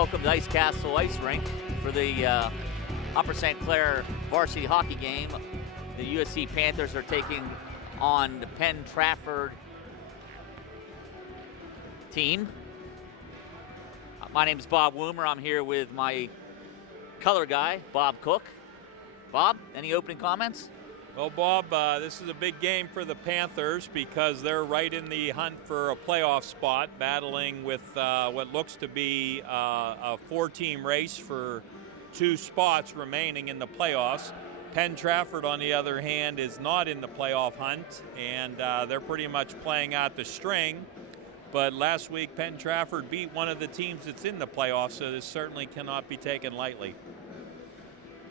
welcome to Ice Castle Ice Rink for the Upper St. Clair varsity hockey game. The USC Panthers are taking on the Penn-Trafford team. My name is Bob Woomer. I'm here with my color guy, Bob Cook. Bob, any opening comments? Well, Bob, this is a big game for the Panthers because they're right in the hunt for a playoff spot, battling with what looks to be a four-team race for 2 spots remaining in the playoffs. Penn-Trafford, on the other hand, is not in the playoff hunt, and they're pretty much playing out the string. But last week, Penn-Trafford beat one of the teams that's in the playoffs, so this certainly cannot be taken lightly.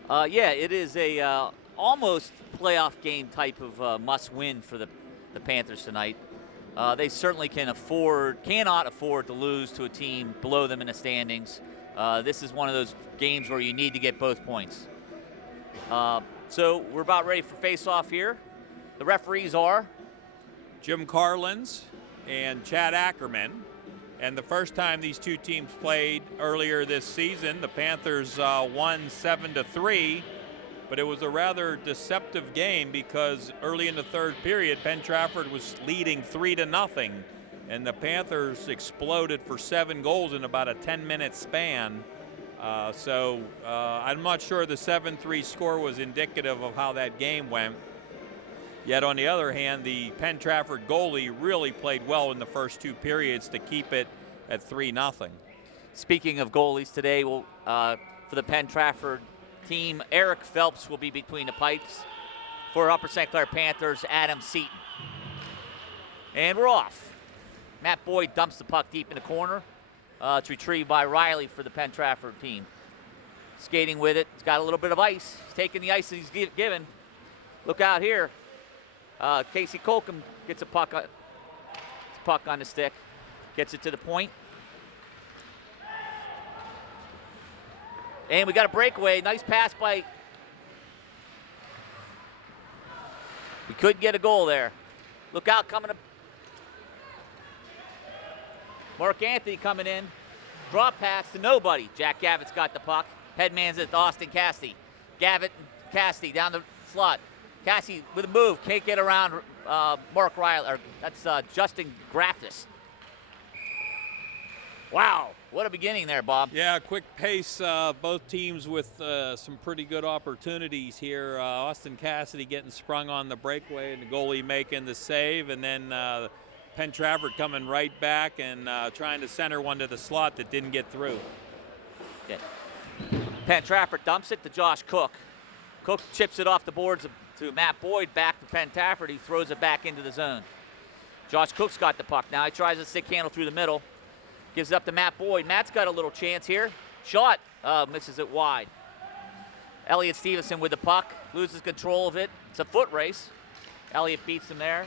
Yeah, it is a almost playoff game type of must-win for the Panthers tonight. They certainly cannot afford to lose to a team below them in the standings. This is one of those games where you need to get both points. So we're about ready for face-off here. The referees are Jim Carlins and Chad Ackerman. And the first time these two teams played earlier this season, the Panthers won 7-3. But it was a rather deceptive game because early in the third period, Penn-Trafford was leading 3-0, and the Panthers exploded for 7 goals in about a 10-minute span. So I'm not sure the 7-3 score was indicative of how that game went. Yet on the other hand, the Penn-Trafford goalie really played well in the first 2 periods to keep it at 3-0. Speaking of goalies today, for the Penn-Trafford team, Eric Phelps will be between the pipes. For Upper St. Clair Panthers, Adam Seaton. And we're off. Matt Boyd dumps the puck deep in the corner. It's retrieved by Riley for the Penn-Trafford team. Skating with it. He's got a little bit of ice. He's taking the ice that he's given. Look out here. Casey Colcom gets a puck on the stick. Gets it to the point. And we got a breakaway. Nice pass by. We couldn't get a goal there. Look out, coming up. Mark Anthony coming in. Drop pass to nobody. Jack Gavitt's got the puck. Headman's at Austin Cassidy. Gavitt and Cassidy down the slot. Cassidy with a move. Can't get around Mark Riley. That's Justin Graftis. Wow. What a beginning there, Bob. Yeah, quick pace. Both teams with some pretty good opportunities here. Austin Cassidy getting sprung on the breakaway and the goalie making the save. And then Penn-Trafford coming right back and trying to center one to the slot that didn't get through. Okay. Penn-Trafford dumps it to Josh Cook. Cook chips it off the boards to Matt Boyd, back to Penn-Trafford. He throws it back into the zone. Josh Cook's got the puck now. He tries a stick handle through the middle. Gives it up to Matt Boyd. Matt's got a little chance here. Shot, misses it wide. Elliot Stevenson with the puck, loses control of it. It's a foot race. Elliot beats him there.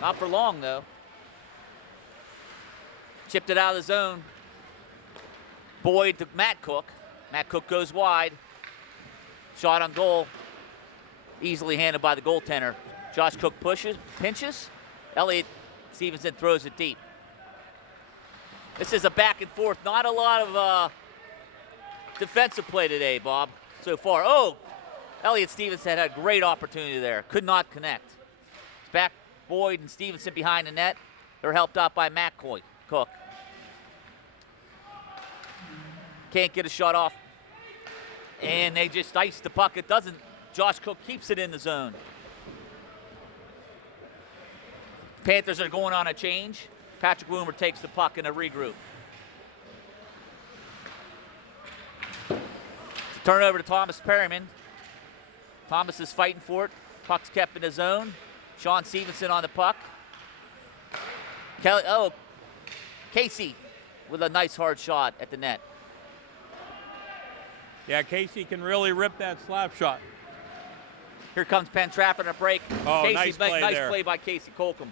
Not for long, though. Chipped it out of the zone. Boyd to Matt Cook. Matt Cook goes wide. Shot on goal. Easily handled by the goaltender. Josh Cook pinches. Elliot Stevenson throws it deep. This is a back and forth. Not a lot of defensive play today, Bob, so far. Oh, Elliot Stevenson had a great opportunity there. Could not connect. It's back Boyd and Stevenson behind the net. They're helped out by Matt Cook. Can't get a shot off. And they just ice the puck. It doesn't. Josh Cook keeps it in the zone. Panthers are going on a change. Patrick Woomer takes the puck in a regroup. Turn over to Thomas Perryman. Thomas is fighting for it. Puck's kept in the zone. Sean Stevenson on the puck. Casey with a nice hard shot at the net. Yeah, Casey can really rip that slap shot. Here comes Penn-Trafford on a break. Oh, Casey, nice play by Casey Colcom.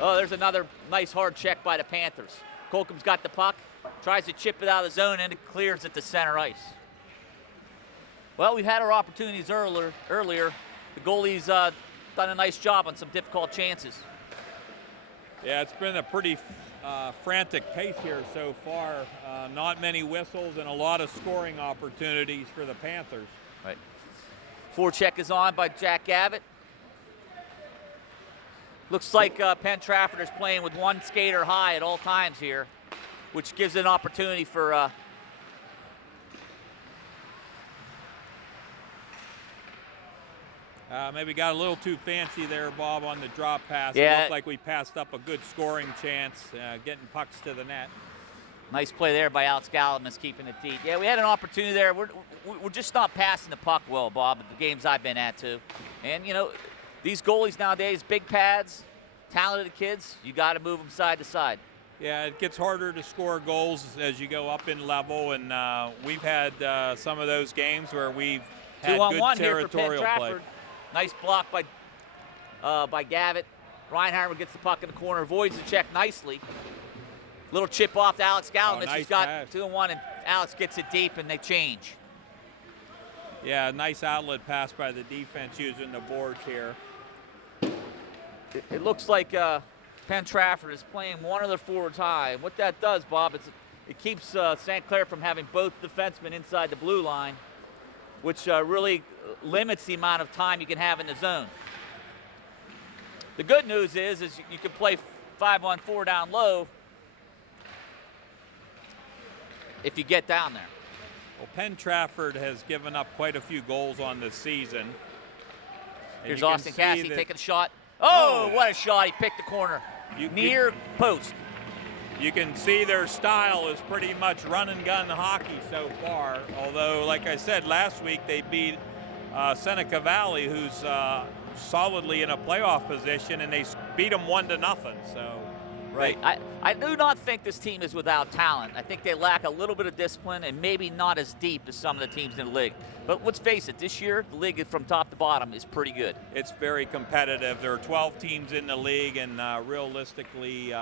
Oh, there's another nice hard check by the Panthers. Colcom's got the puck, tries to chip it out of the zone, and it clears it to center ice. Well, we've had our opportunities earlier. The goalie's done a nice job on some difficult chances. Yeah, it's been a pretty frantic pace here so far. Not many whistles and a lot of scoring opportunities for the Panthers. Right. Forecheck is on by Jack Gavitt. Looks like Penn-Trafford is playing with one skater high at all times here, which gives an opportunity for maybe got a little too fancy there, Bob, on the drop pass. Yeah. It looked like we passed up a good scoring chance, getting pucks to the net. nice play there by Alex Gallimus, keeping it deep. Yeah, we had an opportunity there. We're just not passing the puck well, Bob, at the games I've been at, too. And, you know, these goalies nowadays, big pads, talented kids, you got to move them side to side. Yeah, it gets harder to score goals as you go up in level, and we've had some of those games where we've had good territorial play. Nice block by Gavitt. Reinheimer gets the puck in the corner, avoids the check nicely. Little chip off to Alex Gallimus. Nice He's got pass. 2-1, and Alex gets it deep, and they change. Yeah, nice outlet pass by the defense using the boards here. It looks like Penn-Trafford is playing one of their forwards high. What that does, Bob, it keeps St. Clair from having both defensemen inside the blue line, which really limits the amount of time you can have in the zone. The good news is you can play 5-on-4 down low if you get down there. Well, Penn-Trafford has given up quite a few goals on this season. And here's Austin Cassidy taking a shot. Oh, what a shot. He picked the corner. Near post. You can see their style is pretty much run and gun hockey so far. Although, like I said, last week they beat Seneca Valley, who's solidly in a playoff position, and they beat them 1-0. So, right. I do not think this team is without talent. I think they lack a little bit of discipline and maybe not as deep as some of the teams in the league. But let's face it, this year the league from top to bottom is pretty good. It's very competitive. There are 12 teams in the league, and realistically,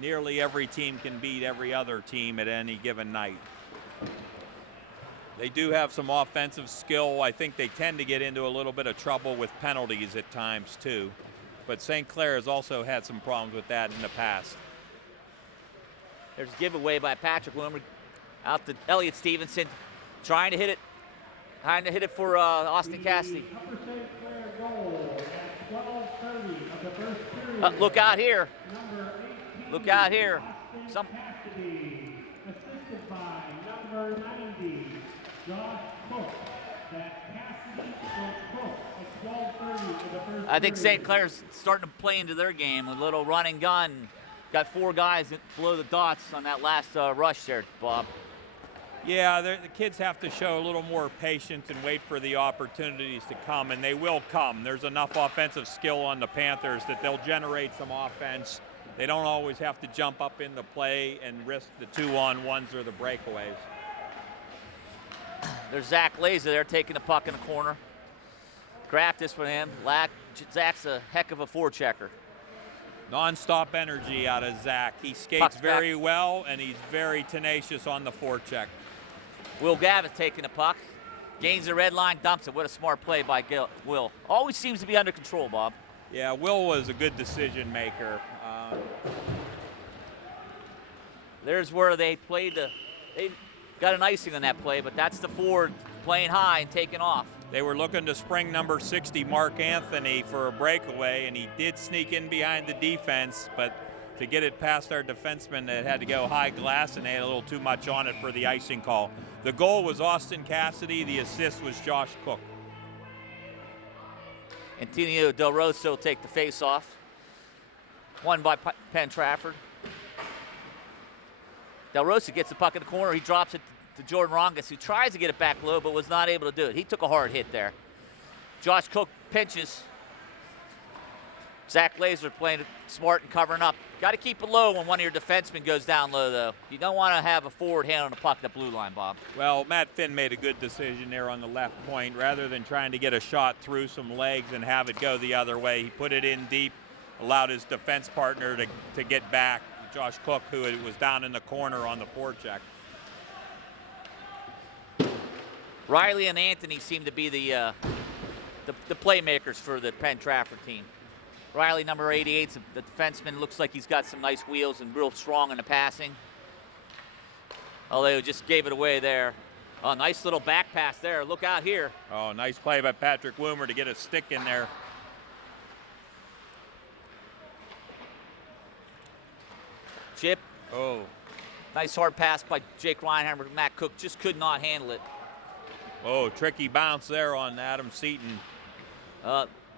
nearly every team can beat every other team at any given night. They do have some offensive skill. I think they tend to get into a little bit of trouble with penalties at times too. But St. Clair has also had some problems with that in the past. There's a giveaway by Patrick Loomer out to Elliot Stevenson, trying to hit it for Austin Cassidy. Look out here. Look out here. I think St. Clair's starting to play into their game. A little run and gun. Got 4 guys below the dots on that last rush there, Bob. Yeah, the kids have to show a little more patience and wait for the opportunities to come, and they will come. There's enough offensive skill on the Panthers that they'll generate some offense. They don't always have to jump up in the play and risk the 2-on-1s or the breakaways. There's Zach Laza there taking the puck in the corner. Grab this for him. Zach's a heck of a forechecker. Non-stop energy out of Zach. He skates very well, and he's very tenacious on the forecheck. Will Gavitt taking the puck. Gains the red line, dumps it. What a smart play by Will. Always seems to be under control, Bob. Yeah, Will was a good decision maker. There's where they played they got an icing on that play, but that's the forward playing high and taking off. They were looking to spring number 60, Mark Anthony, for a breakaway, and he did sneak in behind the defense, but to get it past our defenseman, it had to go high glass, and they had a little too much on it for the icing call. The goal was Austin Cassidy. The assist was Josh Cook. Antonio Del Rosso will take the face-off. Won by Penn-Trafford. Del Rosso gets the puck in the corner. He drops it to Jordan Rongas, who tries to get it back low but was not able to do it. He took a hard hit there. Josh Cook pinches. Zach Laser playing it smart and covering up. Got to keep it low when one of your defensemen goes down low, though. You don't want to have a forward hand on the puck at the blue line, Bob. Well, Matt Finn made a good decision there on the left point. Rather than trying to get a shot through some legs and have it go the other way, he put it in deep, allowed his defense partner to get back, Josh Cook, who was down in the corner on the forecheck. Riley and Anthony seem to be the playmakers for the Penn-Trafford team. Riley, number 88, the defenseman, looks like he's got some nice wheels and real strong in the passing. Although just gave it away there. Oh, nice little back pass there. Look out here. Oh, nice play by Patrick Woomer to get a stick in there. Chip. Oh. Nice hard pass by Jake Reinheimer. Matt Cook just could not handle it. Oh, tricky bounce there on Adam Seaton.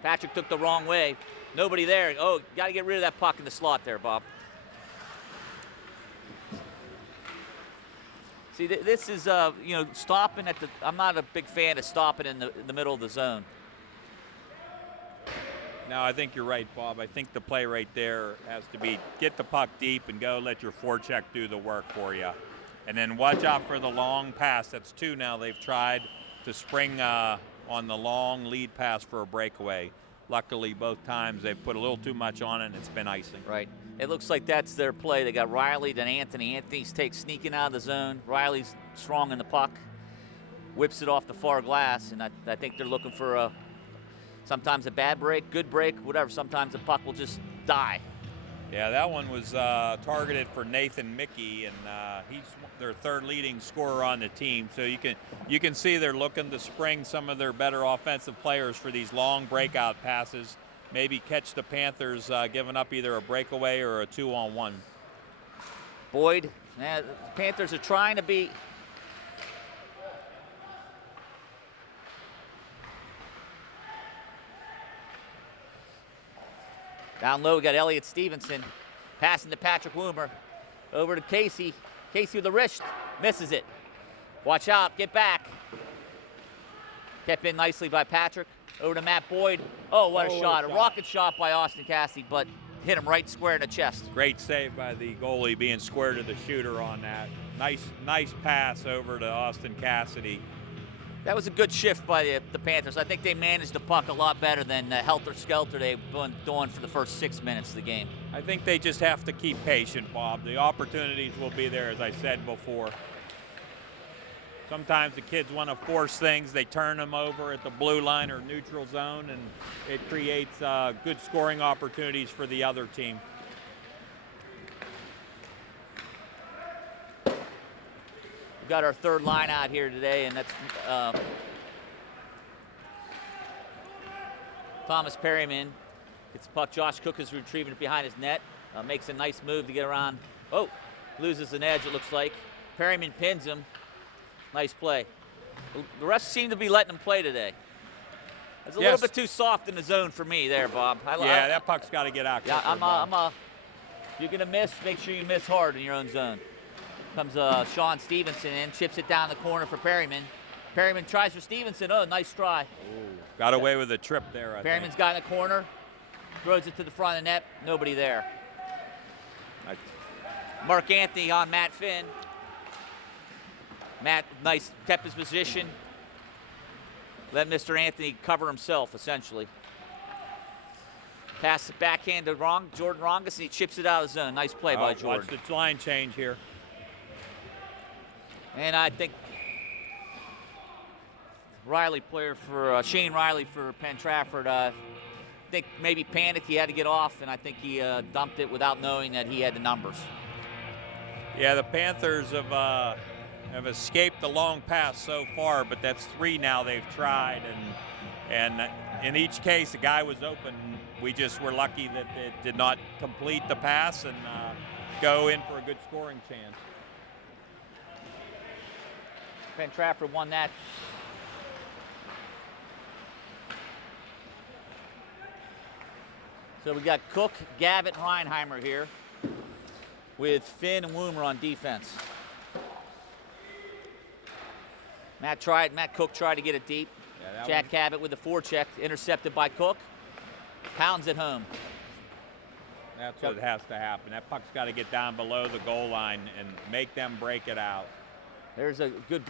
Patrick took the wrong way. Nobody there. Oh, got to get rid of that puck in the slot there, Bob. See, this is, stopping at the, I'm not a big fan of stopping in the middle of the zone. No, I think you're right, Bob. I think the play right there has to be get the puck deep and go let your forecheck do the work for you. And then watch out for the long pass. That's 2 now they've tried to spring on the long lead pass for a breakaway. Luckily, both times they've put a little too much on it and it's been icing. Right. It looks like that's their play. They got Riley, then Anthony. Anthony's sneaking out of the zone. Riley's strong in the puck. Whips it off the far glass, and I think they're looking for sometimes a bad break, good break, whatever. Sometimes the puck will just die. Yeah, that one was targeted for Nathan Mickey, and he's their 3rd leading scorer on the team. So you can see they're looking to spring some of their better offensive players for these long breakout passes. Maybe catch the Panthers giving up either a breakaway or a 2-on-1. Boyd, the Panthers are trying to be. Down low, we got Elliott Stevenson passing to Patrick Woomer. Over to Casey. Casey with the wrist, misses it. Watch out, get back. Kept in nicely by Patrick. Over to Matt Boyd. Oh, what a shot. A rocket shot by Austin Cassidy, but hit him right square in the chest. Great save by the goalie being square to the shooter on that. Nice pass over to Austin Cassidy. That was a good shift by the Panthers. I think they managed the puck a lot better than the helter-skelter they've been doing for the first 6 minutes of the game. I think they just have to keep patient, Bob. The opportunities will be there, as I said before. Sometimes the kids want to force things. They turn them over at the blue line or neutral zone, and it creates good scoring opportunities for the other team. We've got our 3rd line out here today, and that's Thomas Perryman. Gets the puck. Josh Cook is retrieving it behind his net. Makes a nice move to get around. Oh, loses an edge, it looks like. Perryman pins him. Nice play. The refs seem to be letting him play today. It's a little bit too soft in the zone for me there, Bob. That puck's got to get out. Yeah, you're going to miss, make sure you miss hard in your own zone. Comes Sean Stevenson in, chips it down the corner for Perryman. Perryman tries for Stevenson. Oh, nice try. Ooh, got away with a trip there, I Perryman's got in the corner, throws it to the front of the net. Nobody there. Mark Anthony on Matt Finn. Matt, nice, kept his position. Let Mr. Anthony cover himself, essentially. Pass the backhand to Jordan Rongus, and he chips it out of the zone. Nice play by Jordan. Watch the line change here. And I think Shane Riley for Penn-Trafford, I think maybe panicked. He had to get off, and I think he dumped it without knowing that he had the numbers. Yeah, the Panthers have escaped the long pass so far, but that's 3 now they've tried, and in each case the guy was open. We just were lucky that it did not complete the pass and go in for a good scoring chance. Penn-Trafford won that. So we got Cook, Gavitt, and Reinheimer here with Finn and Woomer on defense. Matt Cook tried to get it deep. Yeah, Jack Gavitt with the forecheck, intercepted by Cook. Pounds it home. That's what has to happen. That puck's got to get down below the goal line and make them break it out. There's a good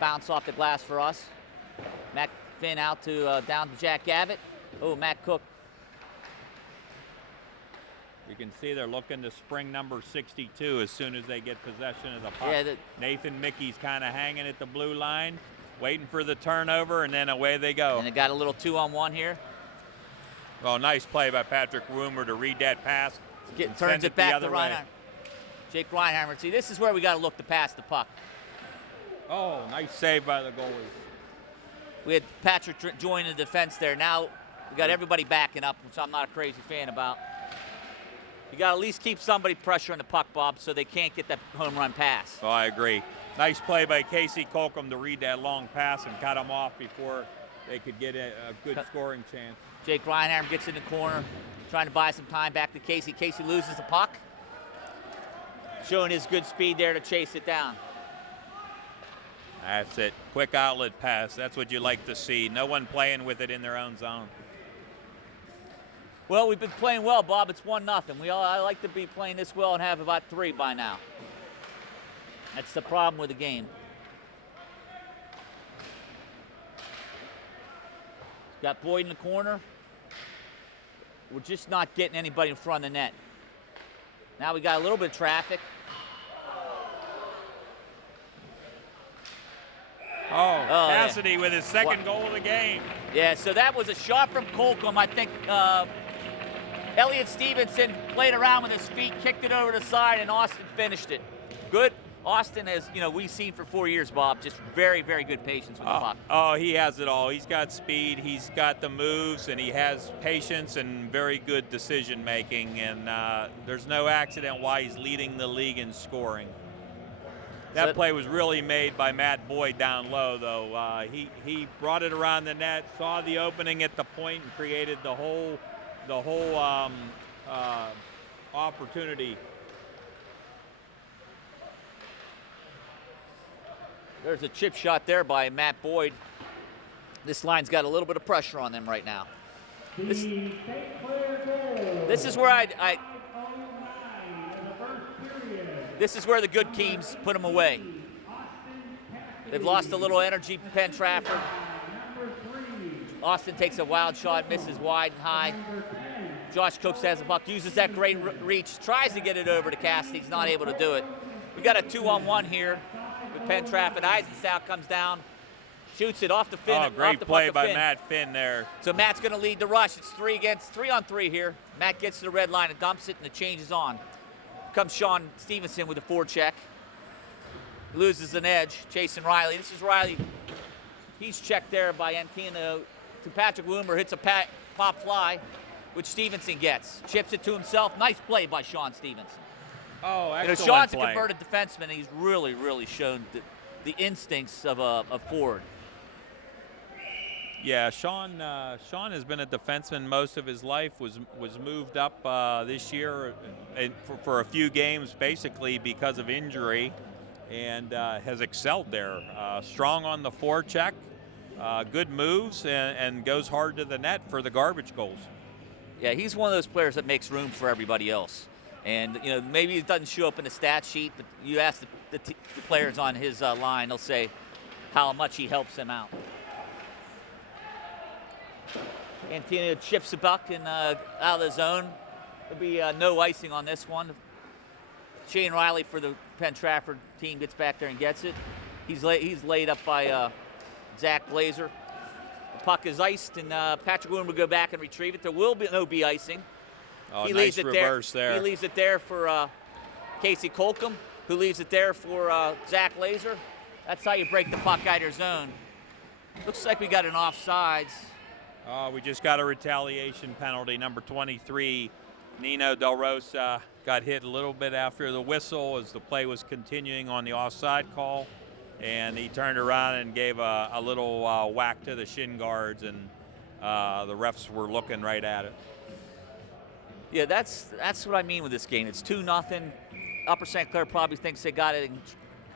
bounce off the glass for us. Matt Finn out to down to Jack Gavitt. Oh, Matt Cook. You can see they're looking to spring number 62 as soon as they get possession of the puck. Yeah, Nathan Mickey's kind of hanging at the blue line, waiting for the turnover, and then away they go. And they got a little 2-on-1 here. Well, nice play by Patrick Woomer to read that pass. Turns it back to Reinhardt. Jake Reinhardt. See, this is where we got to look to pass the puck. Oh, nice save by the goalie. We had Patrick join the defense there. Now we got everybody backing up, which I'm not a crazy fan about. You got to at least keep somebody pressuring the puck, Bob, so they can't get that home run pass. Oh, I agree. Nice play by Casey Colcom to read that long pass and cut him off before they could get a good scoring chance. Jake Reinhardt gets in the corner, trying to buy some time back to Casey. Casey loses the puck, showing his good speed there to chase it down. That's it. Quick outlet pass. That's what you like to see. No one playing with it in their own zone. Well, we've been playing well, Bob. It's 1-0. I like to be playing this well and have about 3 by now. That's the problem with the game. Got Boyd in the corner. We're just not getting anybody in front of the net. Now we got a little bit of traffic. Cassidy with his second goal of the game. Yeah, so that was a shot from Colcom. I think Elliot Stevenson played around with his feet, kicked it over the side, and Austin finished it. Good. Austin has, we've seen for 4 years, Bob, just very, very good patience with the puck. Oh, he has it all. He's got speed, he's got the moves, and he has patience and very good decision making. And there's no accident why he's leading the league in scoring. That play was really made by Matt Boyd down low, though. He brought it around the net, saw the opening at the point, and created the whole opportunity. There's a chip shot there by Matt Boyd. This line's got a little bit of pressure on them right now. This is where this is where the good teams put them away. They've lost a little energy, Penn-Trafford. Austin takes a wild shot, misses wide and high. Josh Cooks has the puck, uses that great reach, tries to get it over to Cassidy. He's not able to do it. We got a 2-on-1 here with Penn-Trafford. Eisenstadt comes down, shoots it off the fin. Oh, great play by Matt Finn there. So Matt's going to lead the rush. It's 3-on-3 here. Matt gets to the red line and dumps it, and the change is on. Comes Sean Stevenson with a forecheck. Loses an edge, chasing Riley. This is Riley. He's checked there by Antino to Patrick Woomer. Hits a pop fly, which Stevenson gets. Chips it to himself. Nice play by Sean Stevenson. Oh, excellent Sean's play. a converted defenseman. And he's really, really shown the instincts of a forward. Yeah, Sean has been a defenseman most of his life. Was moved up this year for a few games, basically because of injury, and has excelled there. Strong on the forecheck, good moves, and goes hard to the net for the garbage goals. Yeah, he's one of those players that makes room for everybody else. And maybe it doesn't show up in the stat sheet, but you ask the players on his line, they'll say how much he helps them out. Antino chips the puck and out of the zone. There'll be no icing on this one. Shane Riley for the Penn-Trafford team gets back there and gets it. He's laid up by Zach Glazer. The puck is iced, and Patrick Woomer will go back and retrieve it. There will be no icing. Oh, He nice leaves it reverse there. He leaves it there for Casey Colcom, who leaves it there for Zach Glazer. That's how you break the puck out of your zone. Looks like we got an offsides. We just got a retaliation penalty. Number 23, Nino Del Rosa, got hit a little bit after the whistle as the play was continuing on the offside call, and he turned around and gave a little whack to the shin guards, and the refs were looking right at it. Yeah, that's what I mean with this game. It's 2-0. Upper St. Clair probably thinks they got it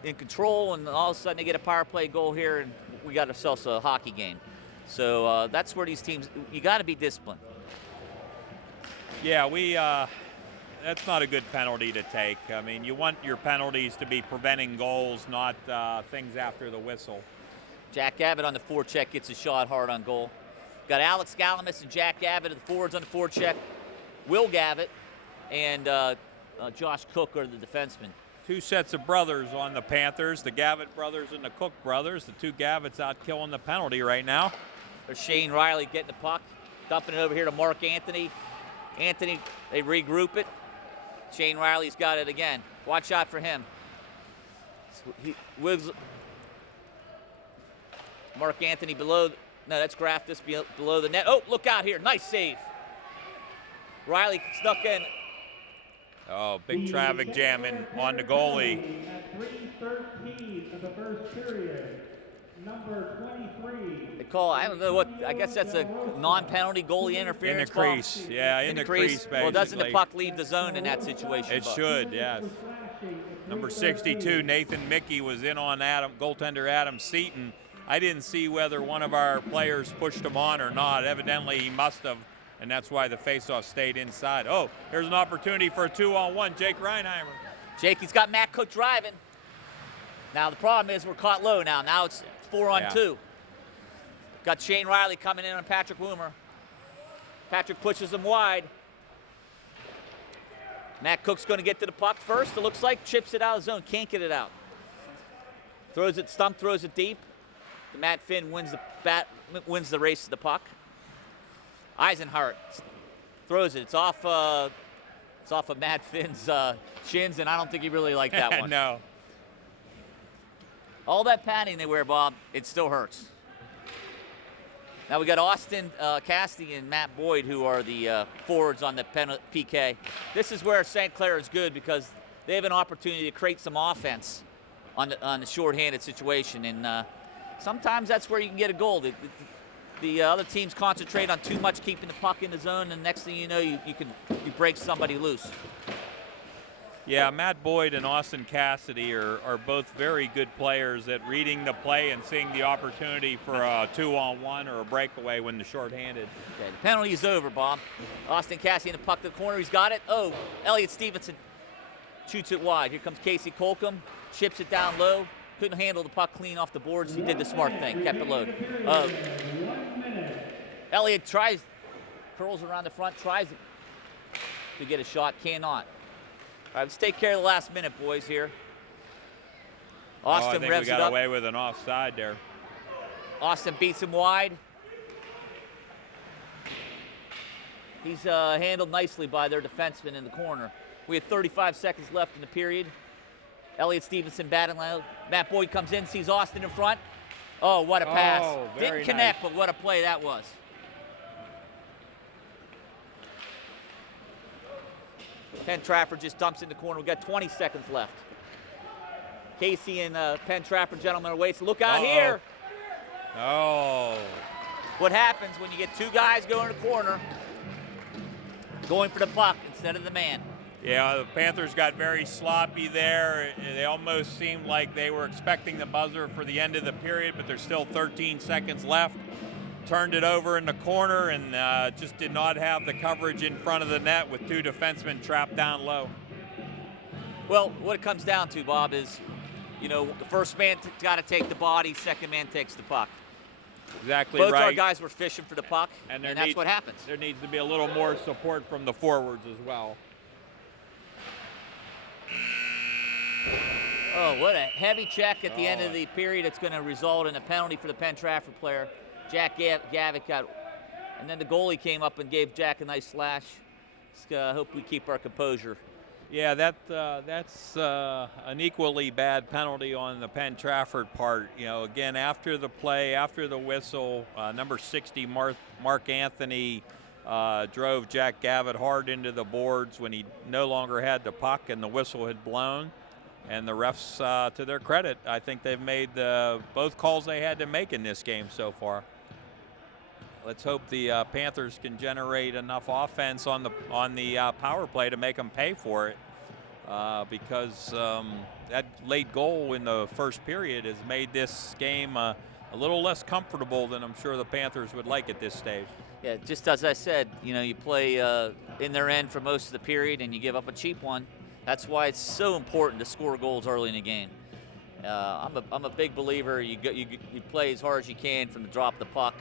in control, and all of a sudden they get a power play goal here, and we got ourselves a hockey game. So that's where these teams, you got to be disciplined. Yeah, that's not a good penalty to take. I mean, you want your penalties to be preventing goals, not things after the whistle. Jack Abbott on the forecheck gets a shot hard on goal. Got Alex Galamis and Jack Abbott the forwards on the forecheck. Will Gavitt and Josh Cook are the defensemen. Two sets of brothers on the Panthers, the Gavitt brothers and the Cook brothers. The two Gavitts out killing the penalty right now. There's Shane Riley getting the puck. dumping it over here to Mark Anthony. Anthony, they regroup it. Shane Riley's got it again. Watch out for him. Mark Anthony below. No, that's Graftis below the net. Oh, look out here. Nice save. Riley snuck in. Oh, big traffic jam on the goalie. At 3:13 of the first period, number 23. They call, I don't know what, I guess that's a non-penalty goalie interference. In the crease, ball. yeah, in the crease, basically. Well, doesn't the puck leave the zone in that situation? It should, yes. Number 62, Nathan Mickey, was in on goaltender Adam Seaton. I didn't see whether one of our players pushed him on or not. Evidently, he must have, and that's why the faceoff stayed inside. Oh, here's an opportunity for a 2-on-1. Jake Reinheimer. Jake, he's got Matt Cook driving. Now, the problem is we're caught low now. Now it's 4-on-2. Got Shane Riley coming in on Patrick Woomer. Patrick pushes him wide. Matt Cook's going to get to the puck first. It looks like chips it out of the zone. Can't get it out. Throws it, Stump throws it deep. Matt Finn wins the race to the puck. Eisenhart throws it. It's off of Matt Finn's shins, and I don't think he really liked that one. No. All that padding they wear, Bob, it still hurts. Now we got Austin Cassidy and Matt Boyd, who are the forwards on the PK. This is where St. Clair is good because they have an opportunity to create some offense on the shorthanded situation, and sometimes that's where you can get a goal. The other teams concentrate on too much keeping the puck in the zone, and next thing you know, you break somebody loose. Yeah, Matt Boyd and Austin Cassidy are both very good players at reading the play and seeing the opportunity for a 2-on-1 or a breakaway when they're shorthanded. Okay, the penalty is over, Bob. Austin Cassidy in the puck to the corner. He's got it. Oh, Elliot Stevenson shoots it wide. Here comes Casey Colcom, chips it down low. Couldn't handle the puck clean off the boards. He did the smart thing, kept it low. Elliott curls around the front, tries to get a shot, cannot. All right, let's take care of the last minute, boys, here. Austin I think revs we got it up. away with an offside there. Austin beats him wide. He's handled nicely by their defenseman in the corner. We have 35 seconds left in the period. Elliot Stevenson batting low. Matt Boyd comes in, sees Austin in front. Oh, what a pass. Didn't connect, but what a play that was. Penn-Trafford just dumps in the corner. We've got 20 seconds left. Casey and Penn-Trafford, gentlemen, are waiting. Look out here. Oh. What happens when you get two guys going in the corner, going for the puck instead of the man? Yeah, the Panthers got very sloppy there. They almost seemed like they were expecting the buzzer for the end of the period, but there's still 13 seconds left. Turned it over in the corner and just did not have the coverage in front of the net with two defensemen trapped down low. Well, what it comes down to, Bob, is, you know, the first man got to take the body, second man takes the puck. Exactly Both right. our guys were fishing for the puck, and that's what happens. There needs to be a little more support from the forwards as well. Oh, what a heavy check at the end of the period. It's going to result in a penalty for the Penn-Trafford player. Jack Gavick got, and then the goalie came up and gave Jack a nice slash. Hope we keep our composure. Yeah, that's an equally bad penalty on the Penn-Trafford part. You know, again, after the play, after the whistle, number 60, Mark Anthony, drove Jack Gavitt hard into the boards when he no longer had the puck and the whistle had blown. And the refs, to their credit, I think they've made both calls they had to make in this game so far. Let's hope the Panthers can generate enough offense on the power play to make them pay for it, because that late goal in the first period has made this game a little less comfortable than I'm sure the Panthers would like at this stage. Yeah, just as I said, you know, you play in their end for most of the period and you give up a cheap one. That's why it's so important to score goals early in the game. I'm a big believer. You play as hard as you can from the drop of the puck,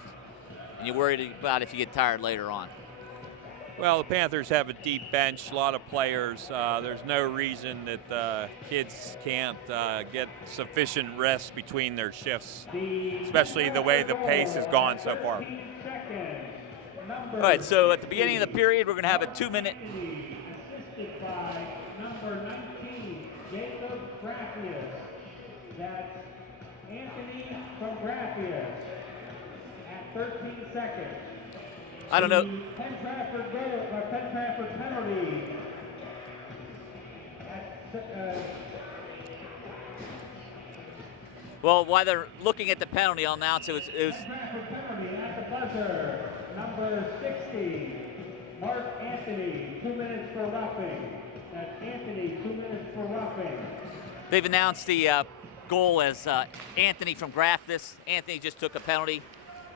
and you're worried about if you get tired later on. Well, the Panthers have a deep bench, a lot of players. There's no reason that the kids can't get sufficient rest between their shifts, especially the way the pace has gone so far. All right, so at the beginning of the period, we're going to have a 2-minute. Assisted by number 19, Jacob Graffius. That's Anthony from Graffius at 13 seconds. I don't know. Penn-Trafford goal, Penn-Trafford penalty. Well, while they're looking at the penalty, I'll announce it was Penn-Trafford penalty at the buzzer. Number 60, Mark Anthony, 2 minutes for roughing. That's Anthony, 2 minutes for roughing. They've announced the goal as Anthony from Graffius. Anthony just took a penalty,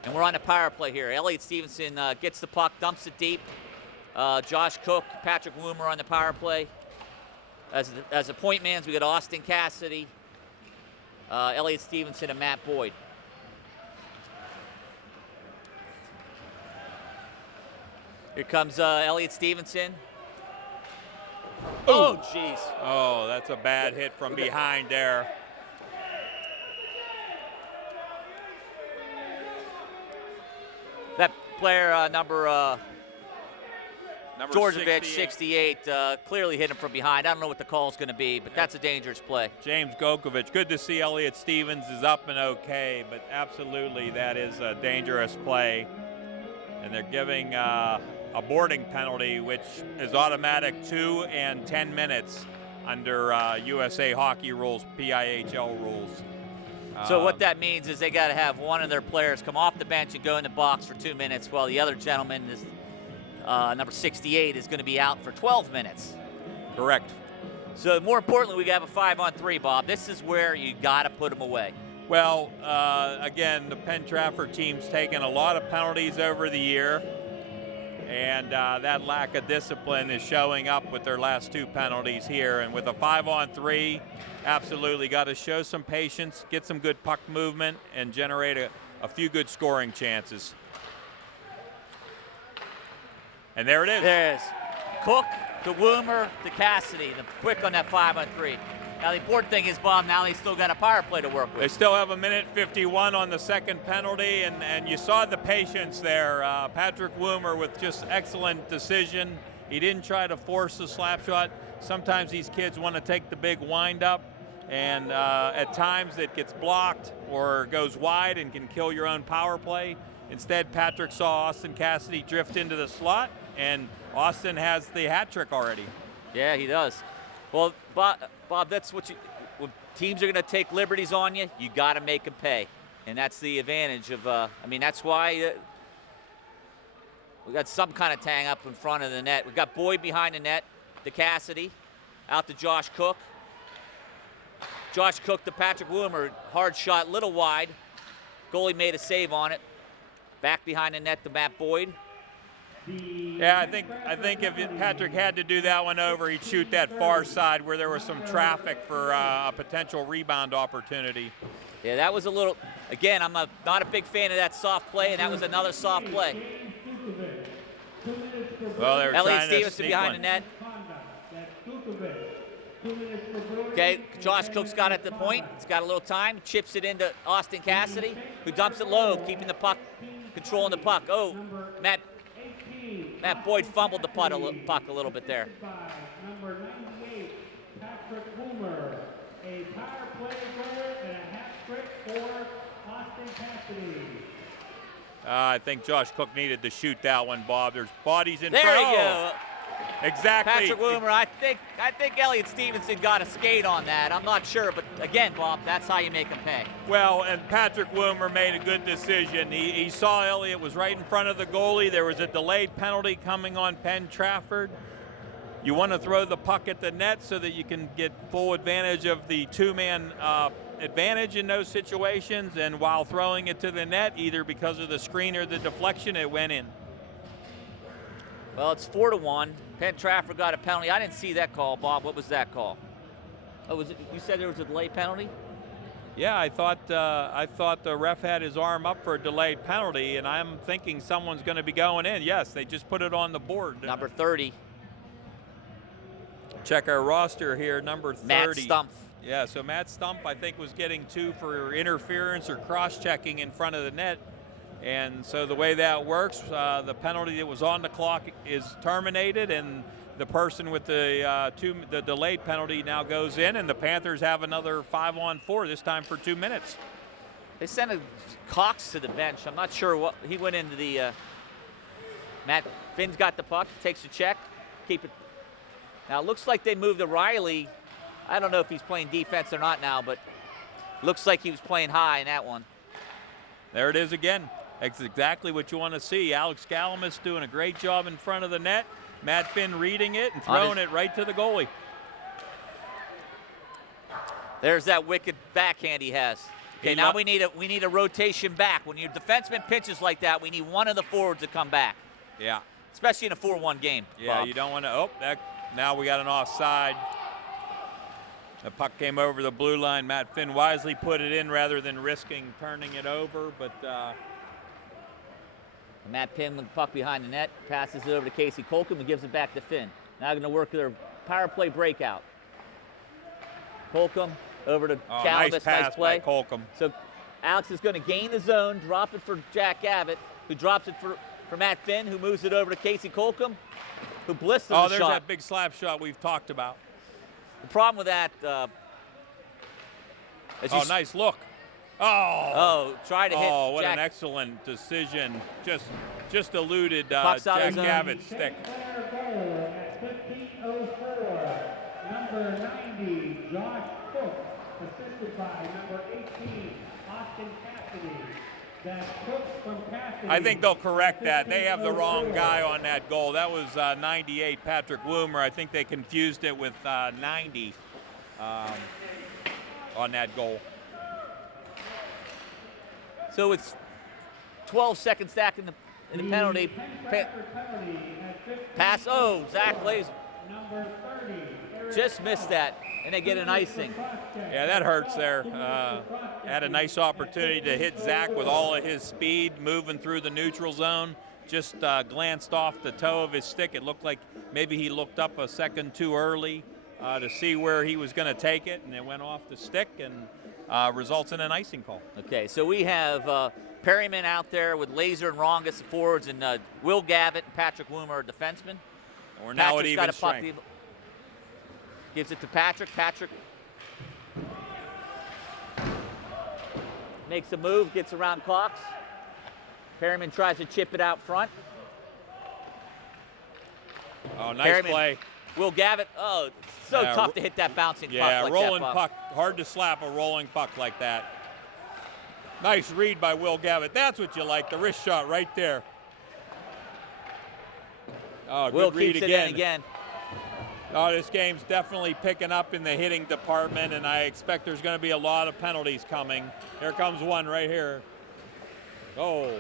and we're on the power play here. Elliot Stevenson gets the puck, dumps it deep. Josh Cook, Patrick Woomer on the power play. As the point mans, we got Austin Cassidy, Elliot Stevenson, and Matt Boyd. Here comes Elliot Stevenson. Oh, jeez. Oh, that's a bad hit from behind there. That player, number Georgievich, 68. 68, clearly hit him from behind. I don't know what the call is going to be, but that's a dangerous play. James Gokovich, good to see Elliot Stevens is up and okay, but absolutely that is a dangerous play. And they're giving a boarding penalty, which is automatic 2 and 10 minutes under USA hockey rules, PIHL rules. So what that means is they got to have one of their players come off the bench and go in the box for 2 minutes, while the other gentleman is number 68 is going to be out for 12 minutes. Correct. So more importantly, we have a 5-on-3, Bob. This is where you got to put them away. Well, again, the Penn-Trafford team's taken a lot of penalties over the year, and that lack of discipline is showing up with their last 2 penalties here. And with a 5-on-3, absolutely got to show some patience, get some good puck movement, and generate a few good scoring chances. And there it is. There it is. Cook to Woomer to Cassidy. The quick on that 5-on-3. Now the important thing is, Bob, now they still got a power play to work with. They still have 1:51 on the second penalty, and you saw the patience there. Patrick Woomer with just excellent decision. He didn't try to force a slap shot. Sometimes these kids want to take the big wind up, and at times it gets blocked or goes wide and can kill your own power play. Instead, Patrick saw Austin Cassidy drift into the slot, and Austin has the hat trick already. Yeah, he does. Well, Bob, that's what when teams are going to take liberties on you, you got to make them pay. And that's the advantage of, that's why we got some kind of tang up in front of the net. We got Boyd behind the net to Cassidy, out to Josh Cook. Josh Cook to Patrick Woomer, hard shot, little wide. Goalie made a save on it. Back behind the net to Matt Boyd. Yeah, I think if Patrick had to do that one over, he'd shoot that far side where there was some traffic for a potential rebound opportunity. Yeah, that was a little, again, I'm not a big fan of that soft play, and that was another soft play. Well, they were Elliot trying Stevenson to behind the net. Okay, Josh Cook's got it at the point. He's got a little time. Chips it into Austin Cassidy, who dumps it low, keeping the puck, controlling the puck. Oh, Matt Boyd fumbled the puck a little bit there. Number 98, Patrick Woomer, a power play goal and a hat trick for Austin Cassidy. I think Josh Cook needed to shoot that one, Bob. There's bodies in front. There you go. Exactly. Patrick Woomer, I think Elliot Stevenson got a skate on that. I'm not sure, but again, Bob, that's how you make them pay. Well, and Patrick Woomer made a good decision. He saw Elliot was right in front of the goalie. There was a delayed penalty coming on Penn-Trafford. You want to throw the puck at the net so that you can get full advantage of the 2-man advantage in those situations, and while throwing it to the net, either because of the screen or the deflection, it went in. Well, it's 4-1. Penn-Trafford got a penalty. I didn't see that call, Bob. What was that call? Oh, was it? You said there was a delay penalty? Yeah, I thought the ref had his arm up for a delayed penalty, and I'm thinking someone's going to be going in. Yes, they just put it on the board. Number 30. Check our roster here. Number 30. Matt Stumpf. Yeah, so Matt Stumpf, I think, was getting 2 for interference or cross-checking in front of the net. And so the way that works, the penalty that was on the clock is terminated, and the person with the delayed penalty now goes in, and the Panthers have another 5-on-4, this time for 2 minutes. They sent a Cox to the bench. I'm not sure what he went into the. Matt Finn's got the puck, takes a check, keep it. Now it looks like they moved to Riley. I don't know if he's playing defense or not now, but looks like he was playing high in that one. There it is again. That's exactly what you want to see. Alex Galamus doing a great job in front of the net. Matt Finn reading it and throwing it right to the goalie. There's that wicked backhand he has. Okay, now we need a rotation back. When your defenseman pinches like that, we need one of the forwards to come back. Yeah. Especially in a 4-1 game. Yeah, Bob. you don't want to. Now we got an offside. The puck came over the blue line. Matt Finn wisely put it in rather than risking turning it over, but. Matt Finn with the puck behind the net, passes it over to Casey Colcom and gives it back to Finn. Now going to work their power play breakout. Colcom over to Calabas, nice pass play. by Colcom. So Alex is going to gain the zone, drop it for Jack Abbott, who drops it for Matt Finn, who moves it over to Casey Colcom, who blisters the shot. Oh, there's that big slap shot we've talked about. The problem with that, nice look. Try to hit. Oh, what Jack. an excellent decision. Just eluded Puck's out Jack of zone. Abbott's stick. Goal at 15:04. Number 90, Josh Cook, assisted by number 18, Austin Cassidy. That's Cook from Cassidy. I think they'll correct that. They have the wrong guy on that goal. That was 98, Patrick Woomer. I think they confused it with 90 on that goal. So it's 12 seconds back in the penalty. Pass. Oh, Zach Lays just missed that, and they get an icing. Yeah, that hurts there. Had a nice opportunity to hit Zach with all of his speed, moving through the neutral zone. Just glanced off the toe of his stick. It looked like maybe he looked up a second too early to see where he was going to take it, and it went off the stick and results in an icing call. Okay, so we have Perryman out there with Laser and Rongus, the forwards, and Will Gavitt and Patrick Woomer, defenseman. We're now Patrick's at got even a puck. strength. Gives it to Patrick. Patrick makes a move, gets around Cox. Perryman tries to chip it out front. Oh, nice Perryman, play. Will Gavitt, so tough to hit that bouncing puck like that. Yeah, rolling puck, hard to slap a rolling puck like that. Nice read by Will Gavitt. That's what you like, the wrist shot right there. Oh, Will good read keeps again. it in again. Oh, this game's definitely picking up in the hitting department, and I expect there's going to be a lot of penalties coming. Here comes one right here. Oh.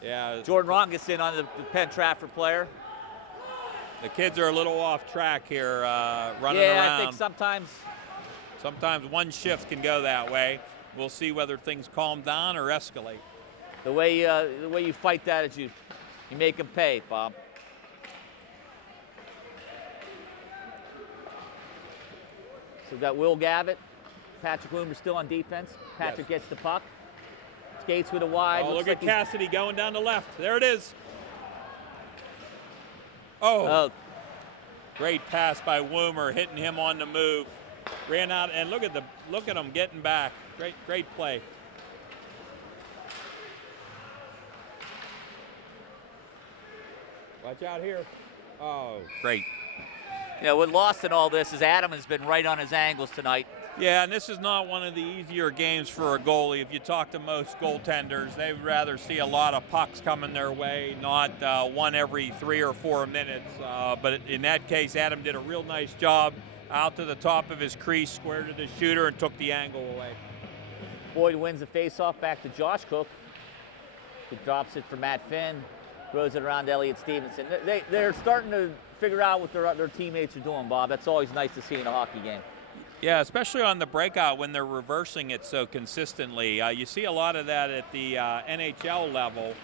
Yeah. Jordan Rongus on the Penn-Trafford player. The kids are a little off track here, running around. Yeah, I think sometimes one shift can go that way. We'll see whether things calm down or escalate. The way you fight that is you make them pay, Bob. So we've got Will Gavitt. Patrick Woomer still on defense. Patrick gets the puck. Skates with a wide. Oh, look like at Cassidy going down the left. There it is. Oh. Great pass by Woomer, hitting him on the move. Ran out, and look at him getting back. Great play. Watch out here. Oh, great. You know, what lost in all this is Adam has been right on his angles tonight. Yeah, and this is not one of the easier games for a goalie. If you talk to most goaltenders, they would rather see a lot of pucks coming their way, not one every 3 or 4 minutes. But in that case, Adam did a real nice job out to the top of his crease, squared to the shooter, and took the angle away. Boyd wins the faceoff back to Josh Cook, who drops it for Matt Finn, throws it around to Elliot Stevenson. They're starting to figure out what their teammates are doing, Bob. That's always nice to see in a hockey game. Yeah, especially on the breakout when they're reversing it so consistently. You see a lot of that at the NHL level,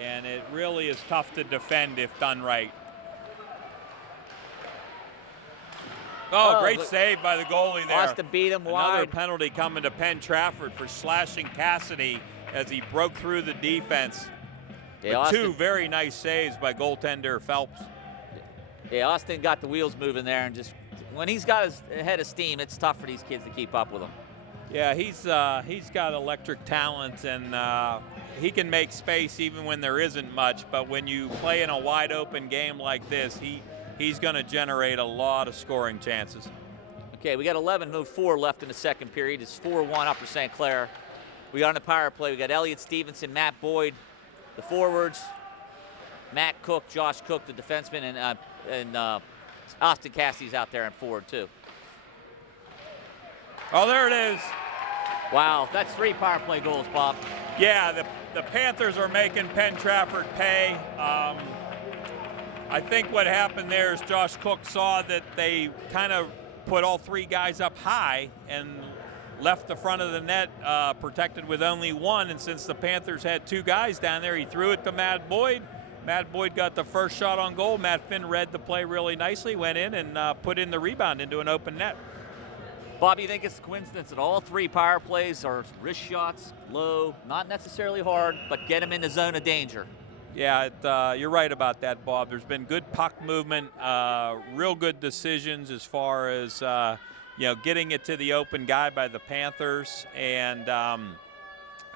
and it really is tough to defend if done right. Oh, great save by the goallie there. Austin beat him wide. Another penalty coming to Penn-Trafford for slashing Cassidy as he broke through the defense. Yeah, But two very nice saves by goaltender Phelps. Yeah, Austin got the wheels moving there, and just when he's got his head of steam, it's tough for these kids to keep up with him. Yeah, he's got electric talent, and he can make space even when there isn't much. But when you play in a wide open game like this, he's going to generate a lot of scoring chances. Okay, we got 11:04 left in the second period. It's 4-1 Upper St. Clair. We got on the power play. We got Elliott Stevenson, Matt Boyd, the forwards, Matt Cook, Josh Cook, the defenseman, and Austin Cassidy's out there in forward too. Oh, there it is. Wow, that's 3 power play goals, Bob. Yeah, the Panthers are making Penn-Trafford pay. I think what happened there is Josh Cook saw that they kind of put all 3 guys up high and left the front of the net protected with only 1. And since the Panthers had 2 guys down there, he threw it to Matt Boyd. Matt Boyd got the first shot on goal. Matt Finn read the play really nicely, went in and put in the rebound into an open net. Bob, you think it's a coincidence that all 3 power plays are wrist shots, low, not necessarily hard, but get them in the zone of danger? Yeah, you're right about that, Bob. There's been good puck movement, real good decisions as far as getting it to the open guy by the Panthers. And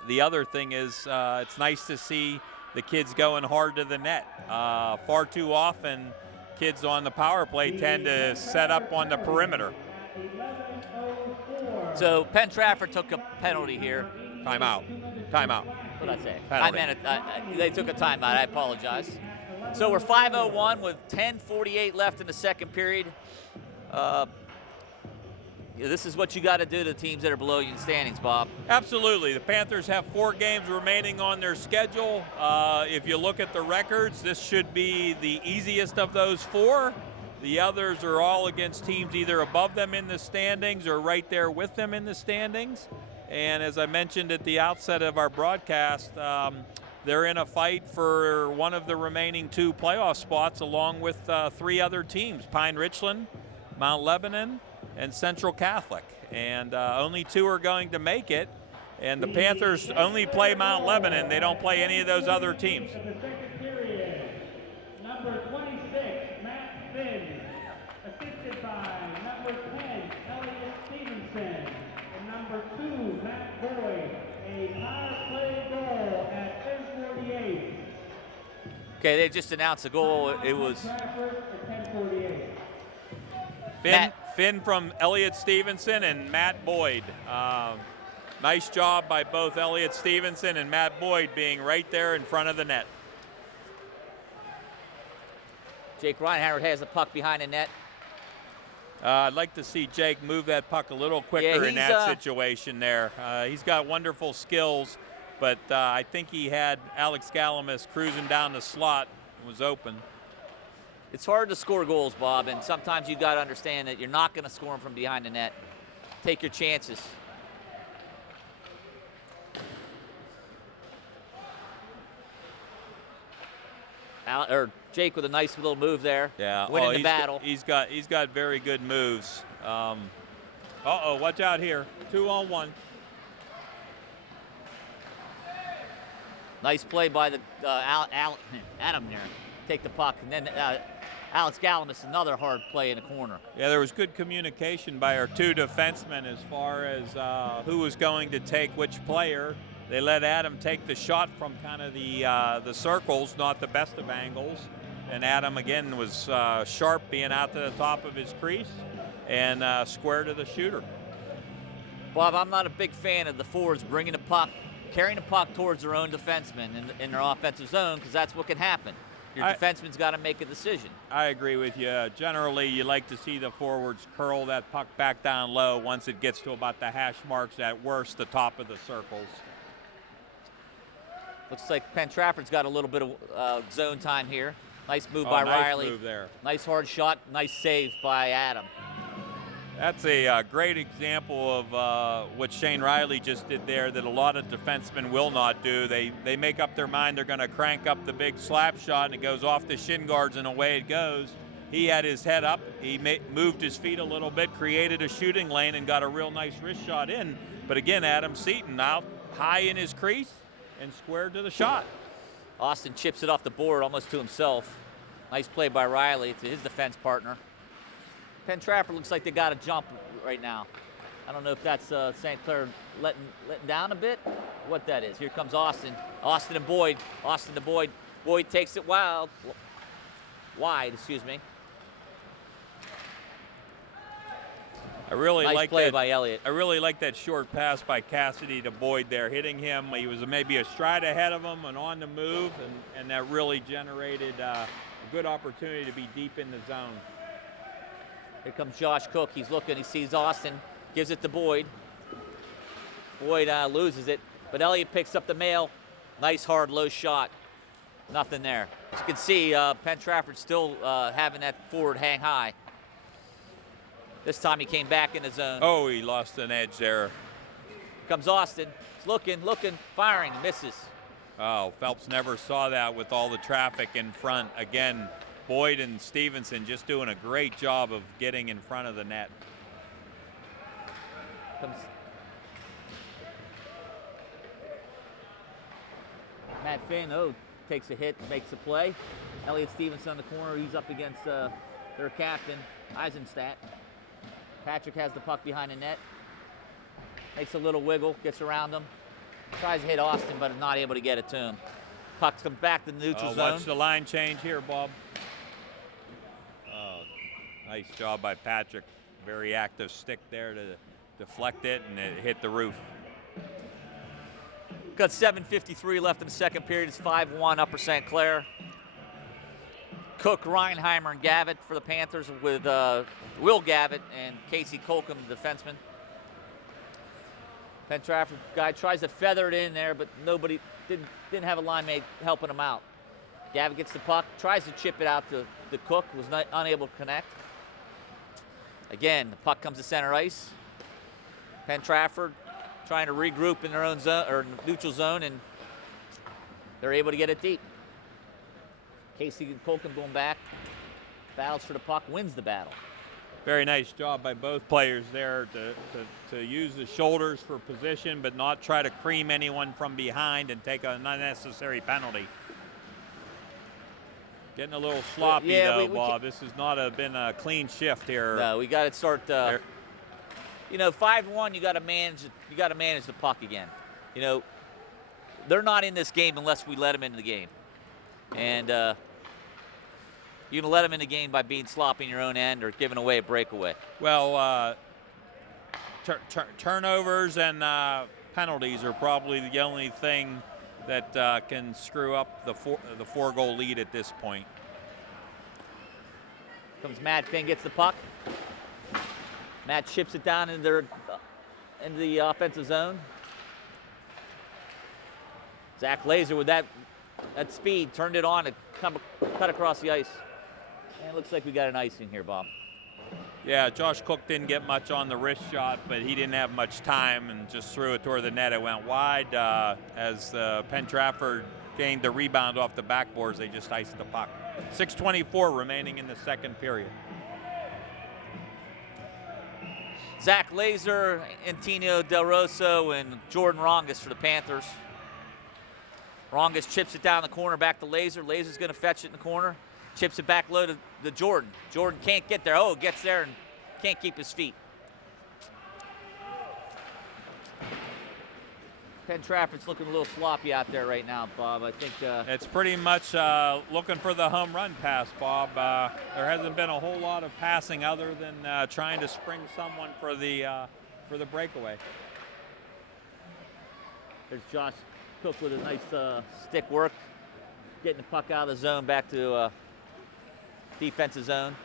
the other thing is it's nice to see the kids going hard to the net. Far too often, kids on the power play tend to set up on the perimeter. So Penn-Trafford took a penalty here. Timeout. What did I say? Penalty. I meant it. They took a timeout. I apologize. So we're 5:01 with 10:48 left in the second period. This is what you got to do to teams that are below you in standings, Bob. Absolutely. The Panthers have 4 games remaining on their schedule. If you look at the records, this should be the easiest of those 4. The others are all against teams either above them in the standings or right there with them in the standings. And as I mentioned at the outset of our broadcast, they're in a fight for one of the remaining 2 playoff spots along with 3 other teams, Pine Richland, Mount Lebanon, and Central Catholic. And only 2 are going to make it. And the Panthers only play Mount Lebanon. They don't play any of those other teams. Number 26, Matt Finn, assisted by number 10, Elliott Stevenson, and number 2, Matt Boyd, a power play goal at 10:48. Okay, they just announced a goal. It was Penn-Trafford at 10:48. Finn from Elliott Stevenson and Matt Boyd. Nice job by both Elliott Stevenson and Matt Boyd being right there in front of the net. Jake Reinhardt has the puck behind the net. I'd like to see Jake move that puck a little quicker in that situation there. He's got wonderful skills, but I think he had Alex Galamis cruising down the slot and was open. It's hard to score goals, Bob, and sometimes you got to understand that you're not going to score them from behind the net. Take your chances. Jake with a nice little move there. Yeah, winning the battle. He's got very good moves. Watch out here. 2-on-1. Nice play by the Adam there. Take the puck, and then Alex Galamis, another hard play in the corner. Yeah, there was good communication by our 2 defensemen as far as who was going to take which player. They let Adam take the shot from kind of the circles, not the best of angles. And Adam, again, was sharp, being out to the top of his crease and square to the shooter. Bob, I'm not a big fan of the forwards bringing the puck, carrying the puck towards their own defenseman in their offensive zone, because that's what can happen. Your defenseman's got to make a decision. I agree with you. Generally, you like to see the forwards curl that puck back down low once it gets to about the hash marks, at worst, the top of the circles. Looks like Penn-Trafford's got a little bit of zone time here. Nice move by Riley. Nice move there. Nice hard shot. Nice save by Adam. That's a great example of what Shane Riley just did there that a lot of defensemen will not do. They make up their mind they're going to crank up the big slap shot, and it goes off the shin guards, and away it goes. He had his head up. He moved his feet a little bit, created a shooting lane, and got a real nice wrist shot in. But again, Adam Seaton out high in his crease, and squared to the shot. Austin chips it off the board almost to himself. Nice play by Riley to his defense partner. Penn-Trafford looks like they got a jump right now. I don't know if that's St. Clair letting down a bit, what that is. Here comes Austin. Austin and Boyd. Austin to Boyd. Boyd takes it wide, excuse me. I really nice like play that by Elliott. I really like that short pass by Cassidy to Boyd there, hitting him. He was maybe a stride ahead of him and on the move, and that really generated a good opportunity to be deep in the zone. Here comes Josh Cook. He's looking. He sees Austin. Gives it to Boyd. Boyd loses it, but Elliott picks up the mail. Nice hard low shot. Nothing there. As you can see, Penn-Trafford still having that forward hang high. This time he came back in the zone. Oh, he lost an edge there. Here comes Austin. He's looking, firing, misses. Oh, Phelps never saw that with all the traffic in front. Again, Boyd and Stevenson just doing a great job of getting in front of the net. Matt Finn, takes a hit, makes a play. Elliott Stevenson on the corner. He's up against their captain, Eisenstadt. Patrick has the puck behind the net. Makes a little wiggle, gets around him. Tries to hit Austin, but is not able to get it to him. Puck comes back to the neutral zone. Watch the line change here, Bob. Oh, nice job by Patrick. Very active stick there to deflect it, and it hit the roof. Got 7:53 left in the second period. It's 5-1 Upper St. Clair. Cook, Reinheimer, and Gavitt for the Panthers with Will Gavitt and Casey Colcom, the defenseman. Penn-Trafford guy tries to feather it in there, but nobody didn't have a line mate helping him out. Gavitt gets the puck, tries to chip it out to Cook, was unable to connect. Again, the puck comes to center ice. Penn-Trafford trying to regroup in their own zone or neutral zone, and they're able to get it deep. Casey Colcom going back, battles for the puck, wins the battle. Very nice job by both players there to use the shoulders for position, but not try to cream anyone from behind and take an unnecessary penalty. Getting a little sloppy though, Bob. This has not been a clean shift here. No, we got to start. 5-1. You got to manage. You got to manage the puck again. They're not in this game unless we let them into the game, and you can let them in the game by being sloppy in your own end or giving away a breakaway. Well, turnovers and penalties are probably the only thing that can screw up the four-goal lead at this point. Comes Matt Finn, gets the puck. Matt chips it down into the offensive zone. Zach Laser with that speed turned it on and cut across the ice. And it looks like we got an icing here, Bob. Yeah, Josh Cook didn't get much on the wrist shot, but he didn't have much time and just threw it toward the net. It went wide as Penn-Trafford gained the rebound off the backboards. They just iced the puck. 6:24 remaining in the second period. Zach Laser, Antonio Del Rosso, and Jordan Rongus for the Panthers. Rongus chips it down the corner back to Laser. Laser's going to fetch it in the corner. Chips it back low to Jordan. Jordan can't get there. Oh, gets there and can't keep his feet. Penn-Trafford's looking a little sloppy out there right now, Bob. I think it's pretty much looking for the home run pass, Bob. There hasn't been a whole lot of passing other than trying to spring someone for the breakaway. There's Josh Cook with a nice stick work, getting the puck out of the zone back to defensive zone.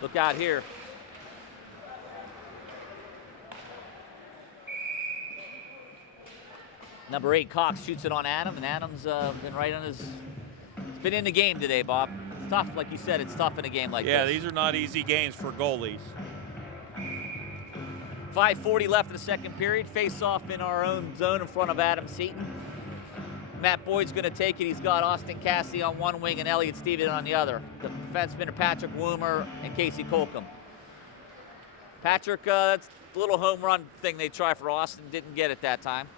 Look out here. Number 8, Cox shoots it on Adam, and Adam's been right on his. It's been in the game today, Bob. It's tough, like you said. It's tough in a game like this. Yeah, these are not easy games for goalies. 5:40 left in the second period. Face off in our own zone in front of Adam Seaton. Matt Boyd's going to take it. He's got Austin Cassidy on one wing and Elliott Stevenson on the other. The defensemen are Patrick Woomer and Casey Colcom. Patrick, that's a little home run thing they try for Austin. Didn't get it that time.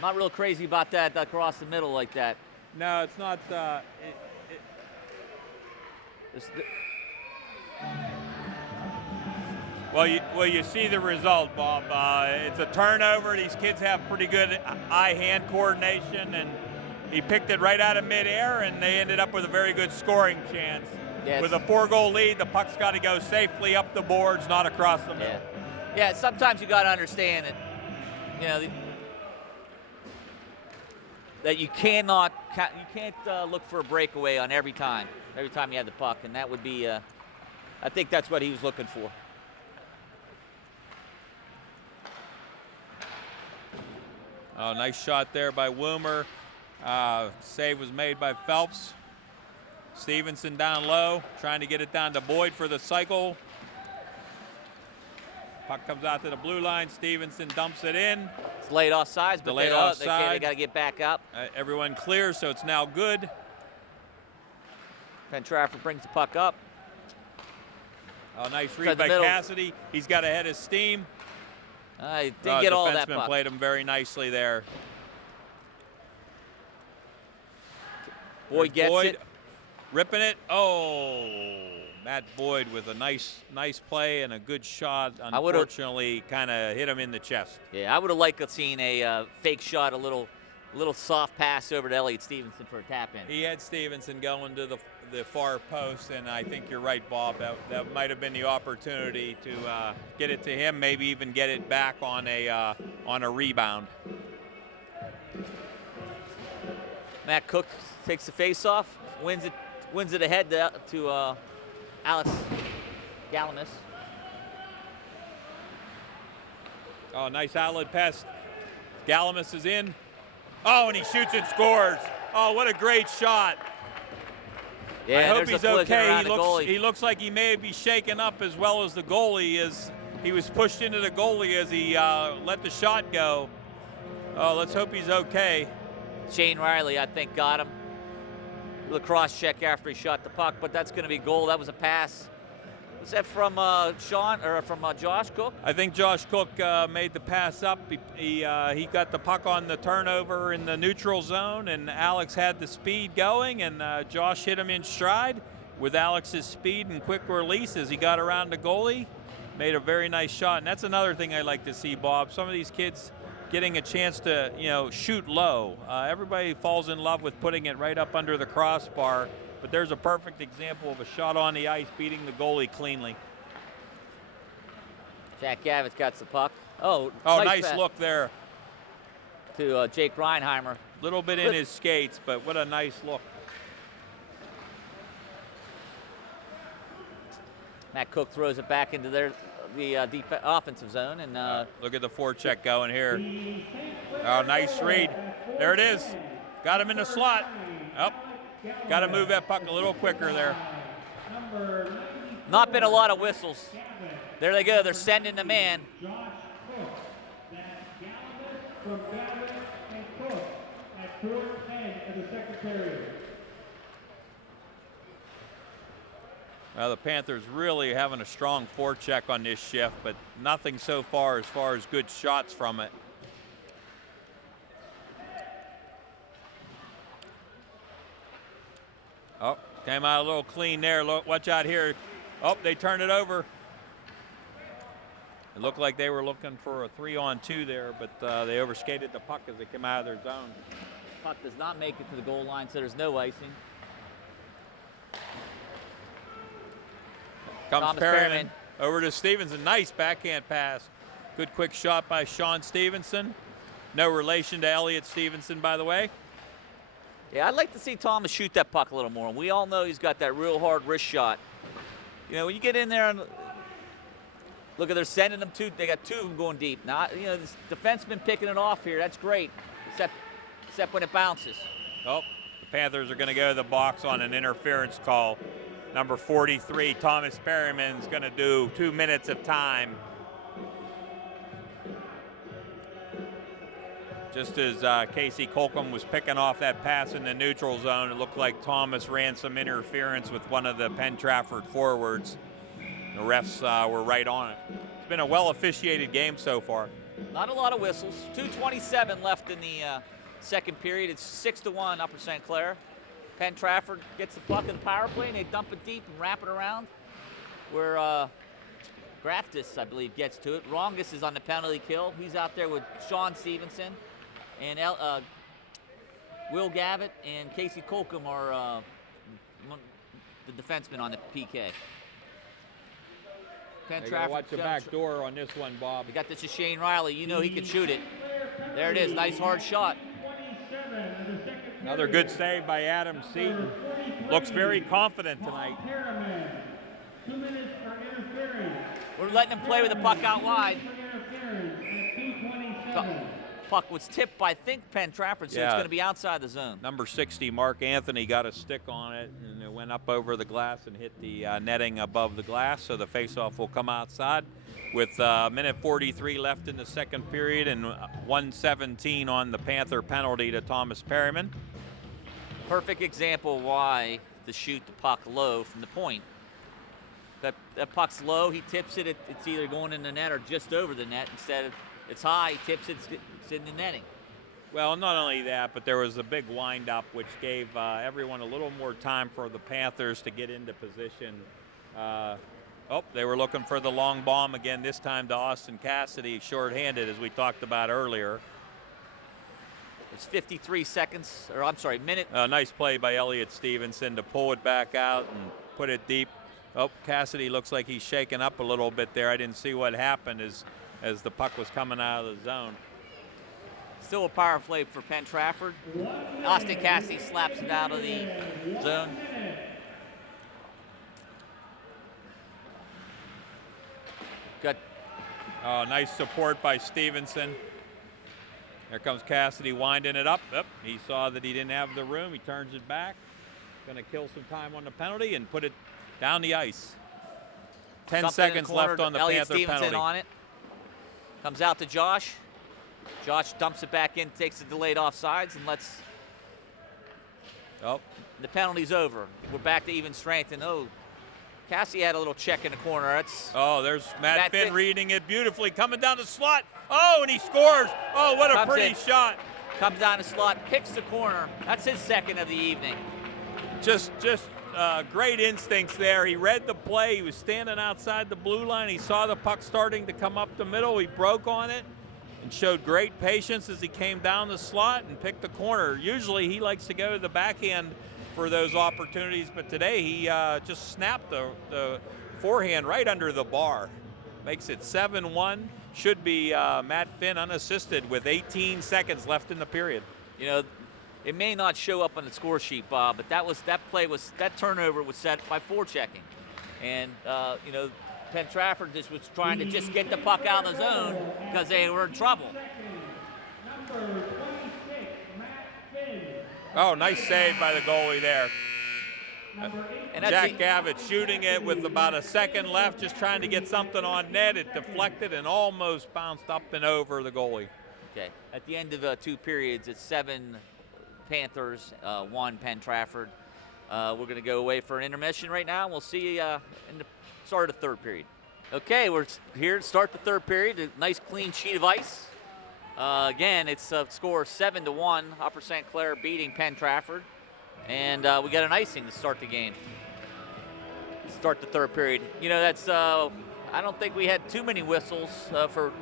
Not real crazy about that across the middle like that. No, it's not. Well, you see the result, Bob. It's a turnover. These kids have pretty good eye-hand coordination, and he picked it right out of midair, and they ended up with a very good scoring chance. Yes. With a 4-goal lead, the puck's got to go safely up the boards, not across the middle. Yeah. Sometimes you got to understand that, that you can't look for a breakaway on every time you have the puck, and that would be. I think that's what he was looking for. Oh, nice shot there by Woomer. Save was made by Phelps. Stevenson down low, trying to get it down to Boyd for the cycle. Puck comes out to the blue line. Stevenson dumps it in. It's late offsides, but they got to get back up. Everyone clears, so it's now good. Penn-Trafford brings the puck up. Oh, nice read by Cassidy. He's got ahead of steam. He didn't get all that defenseman puck. Played him very nicely there. Boyd gets it. Ripping it. Oh, Matt Boyd with a nice play and a good shot. Unfortunately, kind of hit him in the chest. Yeah, I would have liked to have seen a fake shot, a little soft pass over to Elliott Stevenson for a tap in. He had Stevenson going to the far post, and I think you're right, Bob. That might have been the opportunity to get it to him, maybe even get it back on a rebound. Matt Cook takes the face-off, wins it ahead to Alex Galamis. Oh, nice outlet pass. Galamis is in. Oh, and he shoots and scores. Oh, what a great shot. Yeah, I hope he's okay. He looks like he may be shaken up as well as the goalie is. He was pushed into the goalie as he let the shot go. Oh, let's hope he's okay. Shane Riley, I think, got him. Lacrosse check after he shot the puck, but that's going to be goal. That was a pass. Was that from Josh Cook? I think Josh Cook made the pass up. He got the puck on the turnover in the neutral zone, and Alex had the speed going, and Josh hit him in stride with Alex's speed and quick release as he got around the goalie. Made a very nice shot, and that's another thing I like to see, Bob. Some of these kids getting a chance to, shoot low. Everybody falls in love with putting it right up under the crossbar. But there's a perfect example of a shot on the ice beating the goalie cleanly. Jack Gavitt got the puck. Oh, nice look there. To Jake Reinheimer. Little bit in his skates, but what a nice look. Matt Cook throws it back into the offensive zone. And look at the forecheck going here. Oh, nice read. There it is. Got him in the slot. Up. Got to move that puck a little quicker there. Not been a lot of whistles. There they go. They're sending the man. The Panthers really having a strong forecheck on this shift, but nothing so far as good shots from it. Oh, came out a little clean there. Look, watch out here. Oh, they turned it over. It looked like they were looking for a 3-on-2 there, but they overskated the puck as it came out of their zone. Puck does not make it to the goal line, so there's no icing. Comes Perryman over to Stevenson. Nice backhand pass. Good quick shot by Sean Stevenson. No relation to Elliott Stevenson, by the way. Yeah, I'd like to see Thomas shoot that puck a little more. We all know he's got that real hard wrist shot. When you get in there and look at, they're sending them two. They got two of them going deep. Now, this defenseman picking it off here. That's great, except when it bounces. Oh, the Panthers are going to go to the box on an interference call. Number 43, Thomas Perryman's going to do 2 minutes of time. Just as Casey Colcom was picking off that pass in the neutral zone, it looked like Thomas ran some interference with one of the Penn-Trafford forwards. The refs were right on it. It's been a well-officiated game so far. Not a lot of whistles. 2:27 left in the second period. It's 6-1 Upper St. Clair. Penn-Trafford gets the puck in the power play, and they dump it deep and wrap it around where Graftis, I believe, gets to it. Rongus is on the penalty kill. He's out there with Sean Stevenson, and Will Gavitt and Casey Colcom are the defensemen on the PK. They gotta watch the back door on this one, Bob. We got this to Shane Riley. You know he can shoot it. There it is. Nice hard shot. Another good save by Adam Seaton. Looks very confident tonight. 2 minutes for interference. We're letting him play with the puck out wide. Puck was tipped by, I think, Penn-Trafford, so it's going to be outside the zone. Number 60, Mark Anthony, got a stick on it, and it went up over the glass and hit the netting above the glass, so the faceoff will come outside with minute 43 left in the second period and 1:17 on the Panther penalty to Thomas Perryman. Perfect example why to shoot the puck low from the point. That puck's low, he tips it, it's either going in the net or just over the net. Instead of it's high, he tips it, it's in the netting. Well, not only that, but there was a big wind-up which gave everyone a little more time for the Panthers to get into position. They were looking for the long bomb again, this time to Austin Cassidy, shorthanded, as we talked about earlier. It's 53 seconds, or I'm sorry, minute. Nice play by Elliott Stevenson to pull it back out and put it deep. Cassidy looks like he's shaken up a little bit there. I didn't see what happened as the puck was coming out of the zone. Still a power play for Penn-Trafford. Austin Cassidy slaps it out of the zone. Good. Nice support by Stevenson. There comes Cassidy winding it up. He saw that he didn't have the room. He turns it back. Going to kill some time on the penalty and put it down the ice. 10 seconds left on the Elliott Panther Stevenson penalty. On it. Comes out to Josh. Josh dumps it back in, takes the delayed offsides, and lets. The penalty's over. We're back to even strength, and Cassie had a little check in the corner. There's Matt Finn reading it beautifully, coming down the slot. And he scores. What a pretty shot. Comes down the slot, picks the corner. That's his second of the evening. Just great instincts there. He read the play. He was standing outside the blue line. He saw the puck starting to come up the middle. He broke on it and showed great patience as he came down the slot and picked the corner. Usually he likes to go to the backhand for those opportunities, but today he just snapped the forehand right under the bar. Makes it 7-1. Should be Matt Finn unassisted with 18 seconds left in the period. It may not show up on the score sheet, Bob, but that turnover was set by forechecking. And, Penn-Trafford just was trying to just get the puck out of the zone because they were in trouble. Number 26, Matt Finn. Nice save by the goalie there. And Jack Gavitt shooting it with about a second left, just trying to get something on net. It deflected and almost bounced up and over the goalie. Okay, at the end of 2 periods, it's 7 Panthers, 1 Penn-Trafford. We're going to go away for an intermission right now. We'll see you in the start of the third period. Okay, we're here to start the third period. A nice clean sheet of ice. Again, it's a score 7-1. Upper St. Clair beating Penn-Trafford. And we got an icing to start the game. Start the third period. That's I don't think we had too many whistles for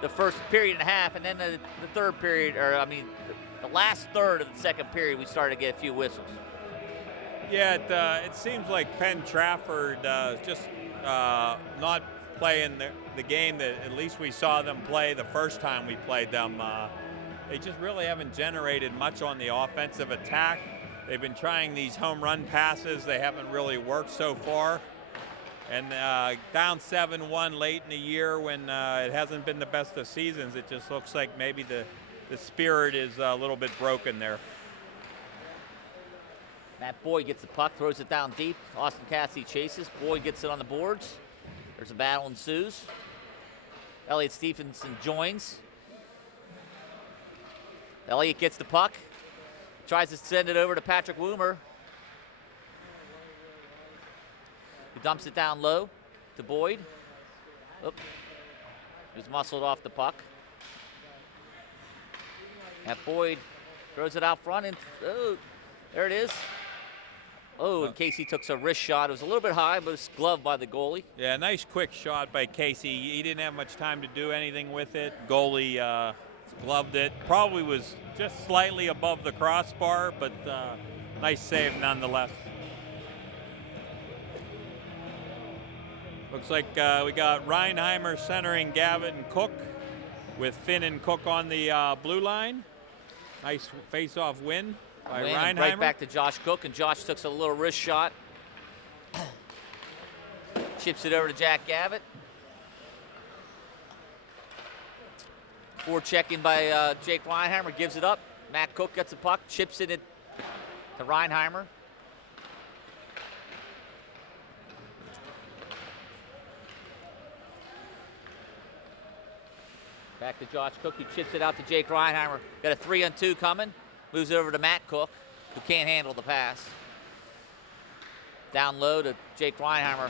the first period and a half, and then the third period, the last third of the second period, we started to get a few whistles. Yeah, it seems like Penn-Trafford just not playing the game that at least we saw them play the first time we played them. They just really haven't generated much on the offensive attack. They've been trying these home run passes. They haven't really worked so far. And down 7-1 late in the year when it hasn't been the best of seasons, it just looks like maybe the spirit is a little bit broken there. Matt Boyd gets the puck, throws it down deep. Austin Cassidy chases. Boyd gets it on the boards. There's a battle ensues. Elliott Stevenson joins. Elliott gets the puck. Tries to send it over to Patrick Woomer. He dumps it down low to Boyd. He's muscled off the puck. Matt Boyd throws it out front, and oh, there it is. Oh, and Casey took a wrist shot. It was a little bit high, but it's gloved by the goalie. Yeah, nice quick shot by Casey. He didn't have much time to do anything with it. Goalie gloved it. Probably was just slightly above the crossbar, but nice save nonetheless. Looks like we got Reinheimer centering Gavitt and Cook, with Finn and Cook on the blue line. Nice face-off win by Reinheimer. Right back to Josh Cook, and Josh took a little wrist shot. Chips it over to Jack Gavitt. Forechecking by Jake Reinheimer, gives it up. Matt Cook gets the puck, chips it to Reinheimer. Back to Josh Cook, he chips it out to Jake Reinheimer. Got a 3-on-2 coming. Moves it over to Matt Cook, who can't handle the pass. Down low to Jake Reinheimer.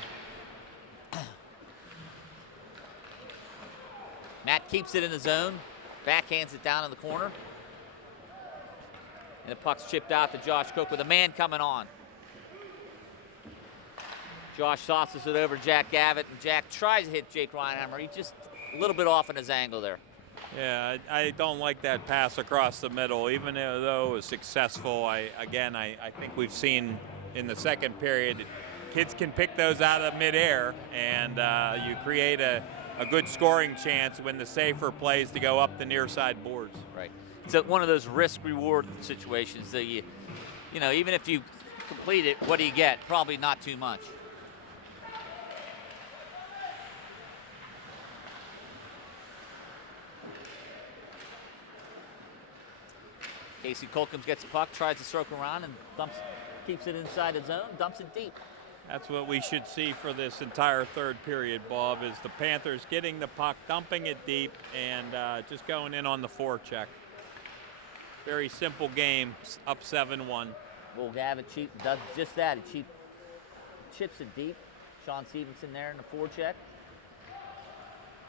Matt keeps it in the zone, backhands it down in the corner. And the puck's chipped out to Josh Cook with a man coming on. Josh tosses it over to Jack Gavitt, and Jack tries to hit Jake Reinheimer. He just a little bit off in his angle there. Yeah, I don't like that pass across the middle, even though it was successful. I think we've seen in the second period, kids can pick those out of midair, and you create a good scoring chance when the safer plays to go up the near side boards. Right. It's one of those risk-reward situations that you know, even if you complete it, what do you get? Probably not too much. Casey Colcomb gets the puck, tries to circle around, and keeps it inside the zone, dumps it deep. That's what we should see for this entire third period, Bob, is the Panthers getting the puck, dumping it deep, and just going in on the forecheck. Very simple game, up 7-1. Well, Gavitt does just that. He chips it deep. Sean Stevenson there in the forecheck.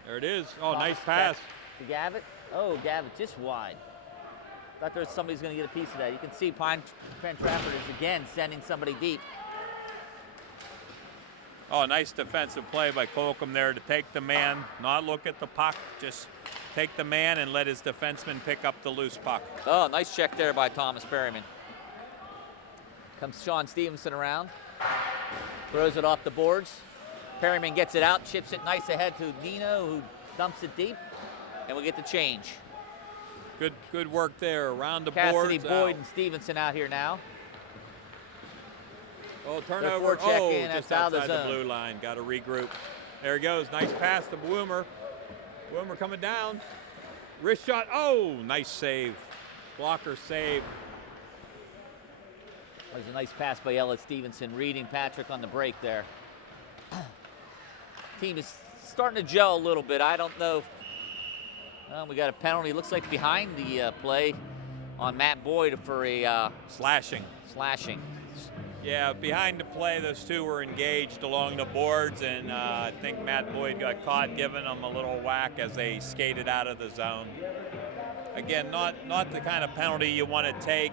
There it is. Oh, nice pass. To Gavitt. Oh, Gavitt just wide. Thought there was somebody's going to get a piece of that. You can see Penn-Trafford is again sending somebody deep. Oh, nice defensive play by Colcomb there to take the man, not look at the puck, just take the man and let his defenseman pick up the loose puck. Oh, nice check there by Thomas Perryman. Comes Sean Stevenson around, throws it off the boards. Perryman gets it out, chips it nice ahead to Nino, who dumps it deep, and we get the change. Good work there around the Cassidy, boards. Boyd, and Stevenson out here now. Oh, turnover. Oh, just outside the blue line. Got to regroup. There he goes. Nice pass to Bloomer. Bloomer coming down. Wrist shot. Oh, nice save. Blocker save. That was a nice pass by Elliot Stevenson, reading Patrick on the break there. Team is starting to gel a little bit. I don't know. We got a penalty. Looks like behind the play on Matt Boyd for a slashing. Yeah, behind the play, those two were engaged along the boards, and I think Matt Boyd got caught giving them a little whack as they skated out of the zone. Again, not the kind of penalty you want to take.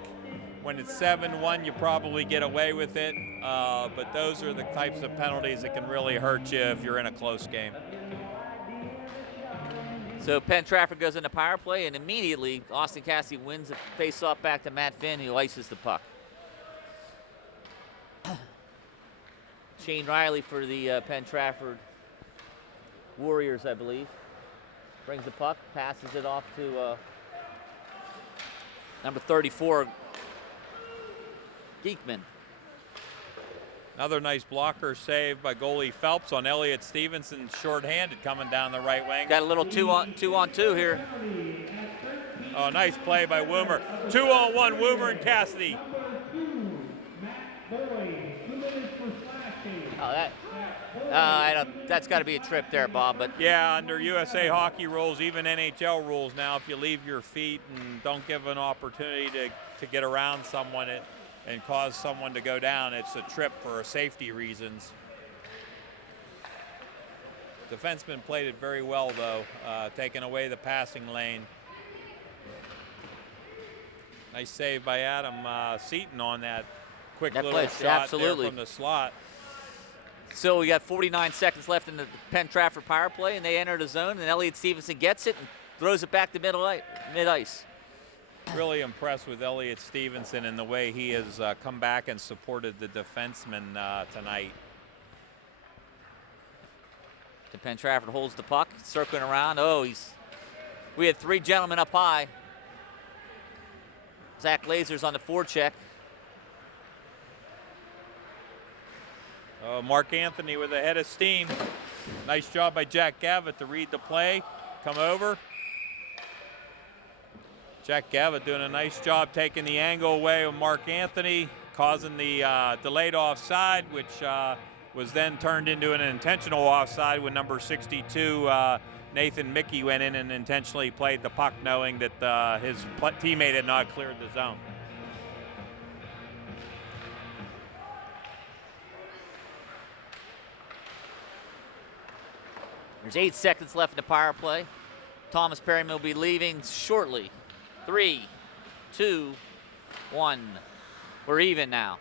When it's 7-1, you probably get away with it, but those are the types of penalties that can really hurt you if you're in a close game. So Penn-Trafford goes into power play, and immediately Austin Cassidy wins the face-off back to Matt Finn, who ices the puck. Shane Riley for the Penn-Trafford Warriors, I believe. Brings the puck, passes it off to number 34, Geekman. Another nice blocker save by goalie Phelps on Elliot Stevenson, shorthanded coming down the right wing. Got a little two on two here. Oh, nice play by Woomer. 2-on-1, Woomer and Cassidy. Oh, that's got to be a trip there, Bob. But yeah, under USA hockey rules, even NHL rules now, if you leave your feet and don't give an opportunity to get around someone and cause someone to go down, it's a trip for safety reasons. Defenseman played it very well, though, taking away the passing lane. Nice save by Adam Seaton on that quick little play, shot absolutely. there from the slot. So we got 49 seconds left in the Penn-Trafford power play, and they enter the zone, and Elliott Stevenson gets it and throws it back to mid-ice. Really impressed with Elliott Stevenson and the way he has come back and supported the defenseman tonight. Penn-Trafford holds the puck, circling around. Oh, we had 3 gentlemen up high. Zach Lasers on the forecheck. Mark Anthony with a head of steam. Nice job by Jack Gavitt to read the play, come over. Jack Gavitt doing a nice job taking the angle away of Mark Anthony, causing the delayed offside, which was then turned into an intentional offside when number 62, Nathan Mickey, went in and intentionally played the puck, knowing that his teammate had not cleared the zone. There's 8 seconds left in the power play. Thomas Perryman will be leaving shortly. 3, 2, 1. We're even now.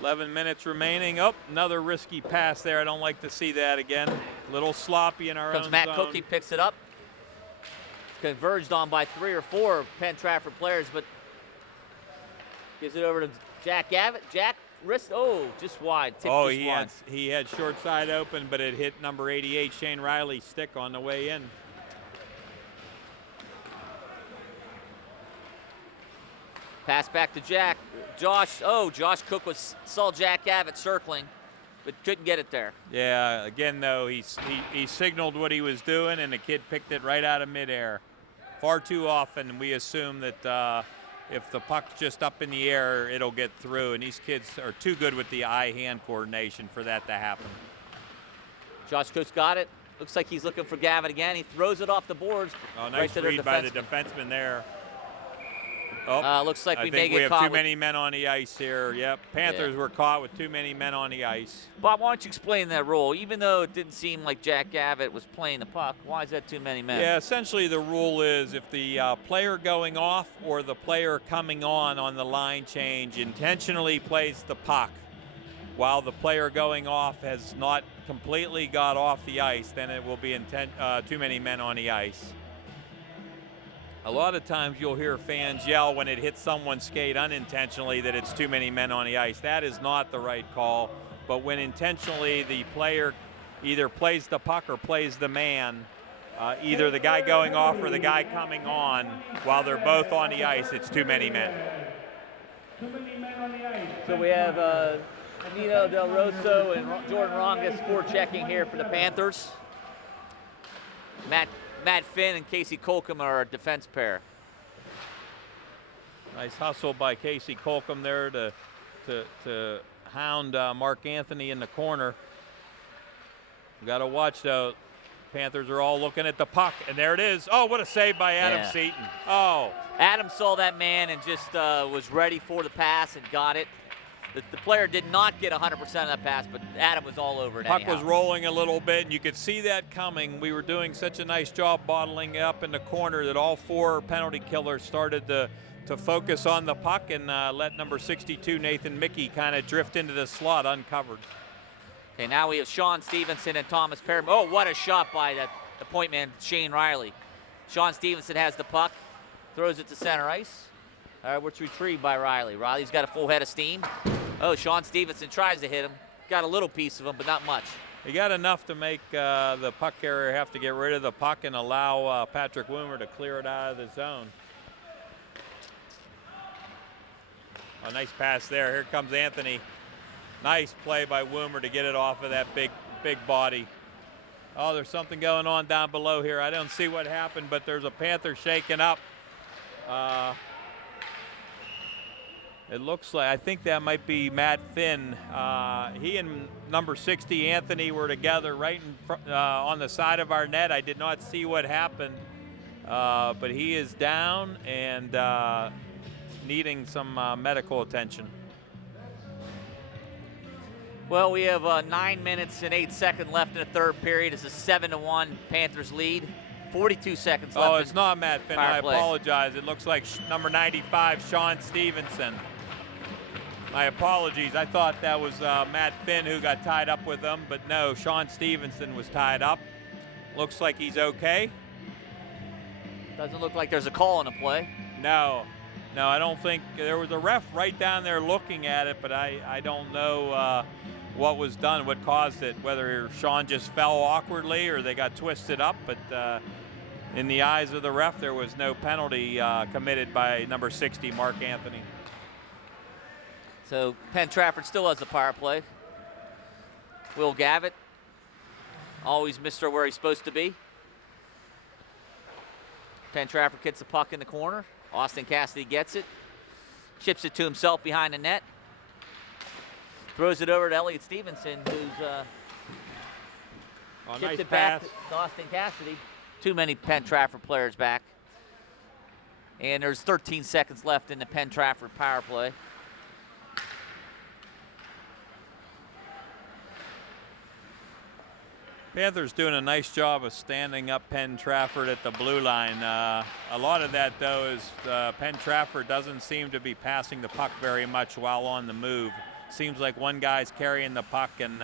11 minutes remaining. Oh, another risky pass there. I don't like to see that again. A little sloppy in our own Comes Matt zone. Cook, he picks it up. Converged on by 3 or 4 Penn-Trafford players, but gives it over to Jack Gavitt. Jack wrist, just wide. Oh, he had short side open, but it hit number 88, Shane Riley's stick on the way in. Pass back to Jack. Josh Cook saw Jack Gavitt circling, but couldn't get it there. Yeah, again though, he signaled what he was doing, and the kid picked it right out of midair. Far too often we assume that if the puck's just up in the air, it'll get through, and these kids are too good with the eye-hand coordination for that to happen. Josh Cook's got it. Looks like he's looking for Gavitt again. He throws it off the boards. Oh, nice right to read by the defenseman there. Oh, looks like I we may think we get have caught too many men on the ice here. Yep, Panthers were caught with too many men on the ice. Bob, why don't you explain that rule? Even though it didn't seem like Jack Gavitt was playing the puck, why is that too many men? Yeah, essentially the rule is if the player going off or the player coming on the line change intentionally plays the puck while the player going off has not completely got off the ice, then it will be too many men on the ice. A lot of times you'll hear fans yell when it hits someone's skate unintentionally that it's too many men on the ice. That is not the right call. But when intentionally the player either plays the puck or plays the man, either the guy going off or the guy coming on, while they're both on the ice, it's too many men. Too many men on the ice. So we have Nino Del Rosso and Jordan Rongas forechecking here for the Panthers. Matt Finn and Casey Colcom are a defense pair. Nice hustle by Casey Colcom there to hound Mark Anthony in the corner. We got to watch though. Panthers are all looking at the puck, and there it is. Oh, what a save by Adam Seaton. Oh. Adam saw that man and just was ready for the pass and got it. The player did not get 100% of that pass, but Adam was all over it. Puck was rolling a little bit, and you could see that coming. We were doing such a nice job bottling up in the corner that all 4 penalty killers started to focus on the puck and let number 62, Nathan Mickey, kind of drift into the slot uncovered. Okay, now we have Sean Stevenson and Thomas Perryman. Oh, what a shot by the point man, Shane Riley. Sean Stevenson has the puck, throws it to center ice. It's retrieved by Riley. Riley's got a full head of steam. Oh, Sean Stevenson tries to hit him. Got a little piece of him, but not much. He got enough to make the puck carrier have to get rid of the puck and allow Patrick Woomer to clear it out of the zone. A nice pass there. Here comes Anthony. Nice play by Woomer to get it off of that big body. Oh, there's something going on down below here. I don't see what happened, but there's a Panther shaking up. It looks like, I think that might be Matt Finn. He and number 60, Anthony, were together right on the side of our net. I did not see what happened, but he is down and needing some medical attention. Well, we have 9 minutes and 8 seconds left in the third period. It's a 7-1 Panthers lead. 42 seconds left. Oh, it's not Matt Finn. I Power play. apologize. It looks like number 95, Sean Stevenson. My apologies. I thought that was Matt Finn who got tied up with them, but no, Sean Stevenson was tied up. Looks like he's okay. Doesn't look like there's a call on the play. No, I don't think there was a ref right down there looking at it, but I don't know what was done, what caused it, whether Sean just fell awkwardly or they got twisted up, but in the eyes of the ref, there was no penalty committed by number 60, Mark Anthony. So Penn-Trafford still has the power play. Will Gavitt, always Mr. where he's supposed to be. Penn-Trafford gets the puck in the corner. Austin Cassidy gets it. Chips it to himself behind the net. Throws it over to Elliott Stevenson, who's chips Nice it back pass. to Austin Cassidy. Too many Penn-Trafford players back. And there's 13 seconds left in the Penn-Trafford power play. Panthers doing a nice job of standing up Penn-Trafford at the blue line. A lot of that, though, is Penn-Trafford doesn't seem to be passing the puck very much while on the move. Seems like one guy's carrying the puck, and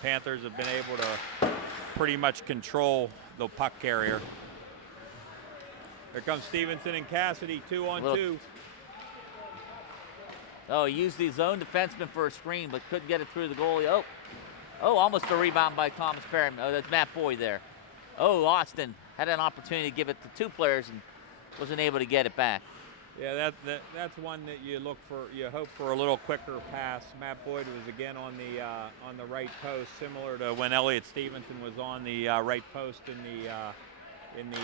Panthers have been able to pretty much control the puck carrier. Here comes Stevenson and Cassidy, 2-on-2. Oh, he used his own defenseman for a screen, but couldn't get it through the goalie. Oh, almost a rebound by Thomas Perryman. Oh, that's Matt Boyd there. Oh, Austin had an opportunity to give it to two players and wasn't able to get it back. Yeah, that's one that you look for. You hope for a little quicker pass. Matt Boyd was again on the right post, similar to when Elliott Stevenson was on the right post in the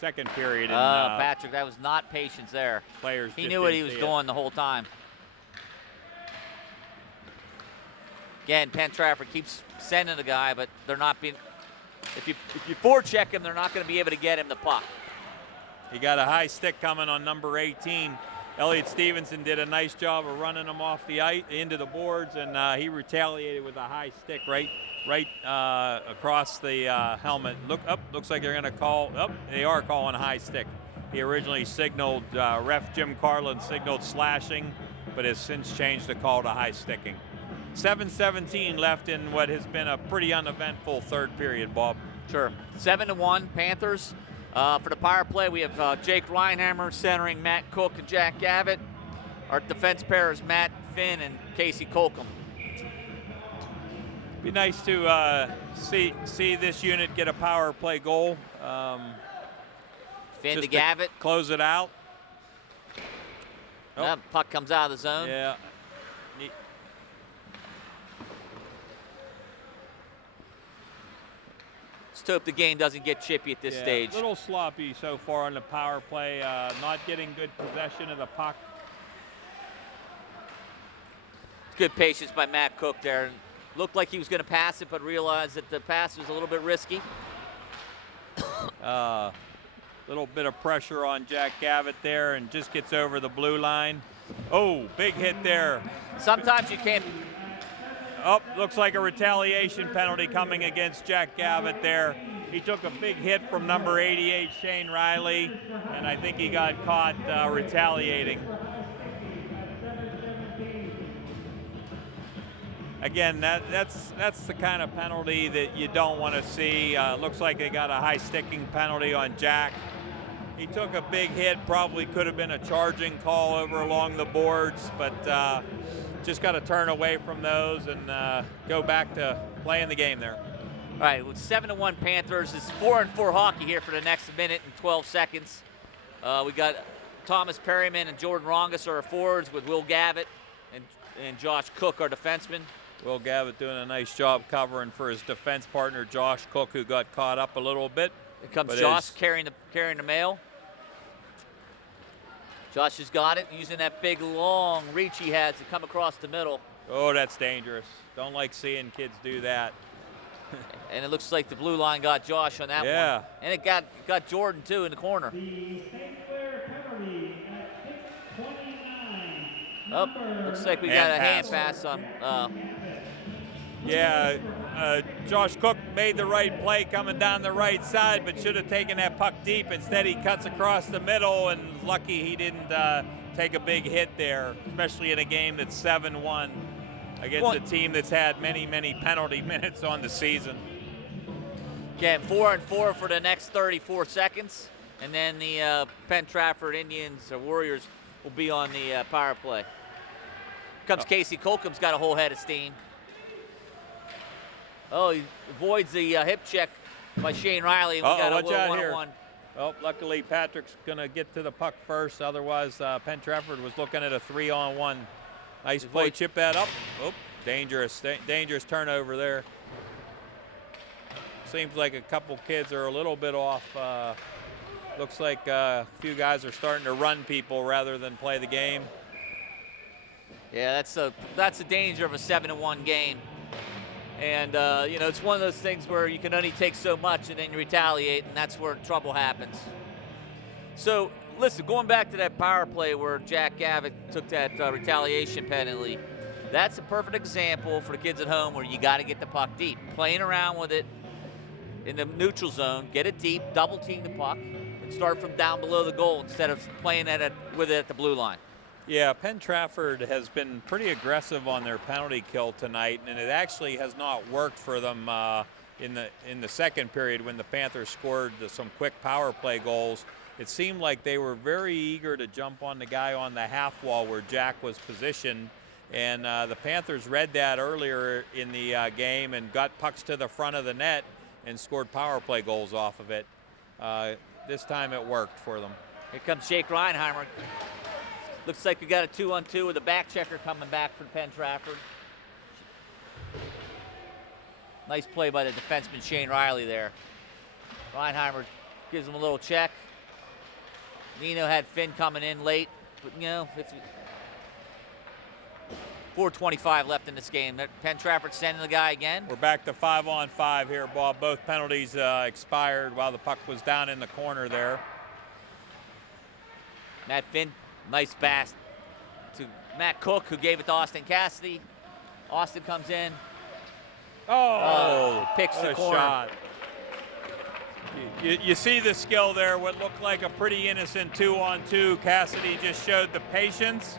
second period. Patrick, that was not patience there. Players. He knew what he was doing the whole time. Again, Penn-Trafford keeps sending the guy, but they're not being. If you forecheck him, they're not going to be able to get him the puck. He got a high stick coming on number 18. Elliott Stevenson did a nice job of running him off the ice into the boards, and he retaliated with a high stick right across the helmet. Looks like they're going to call. They are calling a high stick. He originally signaled, ref Jim Carlin signaled slashing, but has since changed the call to high sticking. 7:17 left in what has been a pretty uneventful third period, Bob. Sure. 7-1 Panthers. For the power play, we have Jake Reinhammer centering Matt Cook and Jack Gavitt. Our defense pair is Matt Finn and Casey Colcom. Be nice to see this unit get a power play goal. Finn to Gavitt. Close it out. Oh. Puck comes out of the zone. Yeah. Let's hope the game doesn't get chippy at this stage. A little sloppy so far on the power play, not getting good possession of the puck. Good patience by Matt Cook there. Looked like he was going to pass it, but realized that the pass was a little bit risky. Little bit of pressure on Jack Gavitt there, and just gets over the blue line. Oh, big hit there. Sometimes you can't. Oh, looks like a retaliation penalty coming against Jack Gavitt there. He took a big hit from number 88, Shane Riley, and I think he got caught retaliating. Again, that's the kind of penalty that you don't want to see. Looks like they got a high sticking penalty on Jack. He took a big hit, probably could have been a charging call over along the boards, but just got to turn away from those and go back to playing the game there. All right, with 7-1 Panthers, it's 4-4 hockey here for the next minute and 12 seconds. We got Thomas Perryman and Jordan Rongus are our forwards, with Will Gavitt and Josh Cook, our defenseman. Will Gavitt doing a nice job covering for his defense partner Josh Cook, who got caught up a little bit. Here comes Josh carrying the mail. Josh has got it, using that big, long reach he has to come across the middle. Oh, that's dangerous. Don't like seeing kids do that. And it looks like the blue line got Josh on that one. And it got Jordan, too, in the corner. The St. penalty at 6:29. Oh, looks like we got a hand pass on. Josh Cook made the right play coming down the right side, but should have taken that puck deep. Instead, he cuts across the middle, and lucky he didn't take a big hit there, especially in a game that's 7-1 against a team that's had many, many penalty minutes on the season. Again, 4-4 for the next 34 seconds, and then the Penn-Trafford Indians or Warriors will be on the power play. Here comes Casey Colcom's got a whole head of steam. Oh, he avoids the hip check by Shane Riley. We got a watch little out one-on-one. here. Oh, luckily Patrick's going to get to the puck first. Otherwise, Penn-Trafford was looking at a 3-on-1. Nice play, chip that up. Oh, dangerous turnover there. Seems like a couple kids are a little bit off. Looks like a few guys are starting to run people rather than play the game. Yeah, that's the danger of a 7-1 game. And, you know, it's one of those things where you can only take so much and then you retaliate, and that's where trouble happens. So, listen, going back to that power play where Jack Gavitt took that retaliation penalty, that's a perfect example for the kids at home where you got to get the puck deep. Playing around with it in the neutral zone, get it deep, double team the puck, and start from down below the goal instead of playing with it at the blue line. Yeah, Penn-Trafford has been pretty aggressive on their penalty kill tonight, and it actually has not worked for them in the second period when the Panthers scored some quick power play goals. It seemed like they were very eager to jump on the guy on the half wall where Jack was positioned, and the Panthers read that earlier in the game and got pucks to the front of the net and scored power play goals off of it. This time it worked for them. Here comes Jake Reinheimer. Looks like we got a 2-on-2 with a back checker coming back from Penn-Trafford. Nice play by the defenseman Shane Riley there. Reinheimer gives him a little check. Nino had Finn coming in late, but you know, 4:25 left in this game. Penn-Trafford sending the guy again. We're back to 5-on-5 here, Bob. Both penalties expired while the puck was down in the corner there. Matt Finn, nice pass to Matt Cook, who gave it to Austin Cassidy. Austin comes in. Picks the corner. Shot. You see the skill there, what looked like a pretty innocent 2-on-2. Cassidy just showed the patience,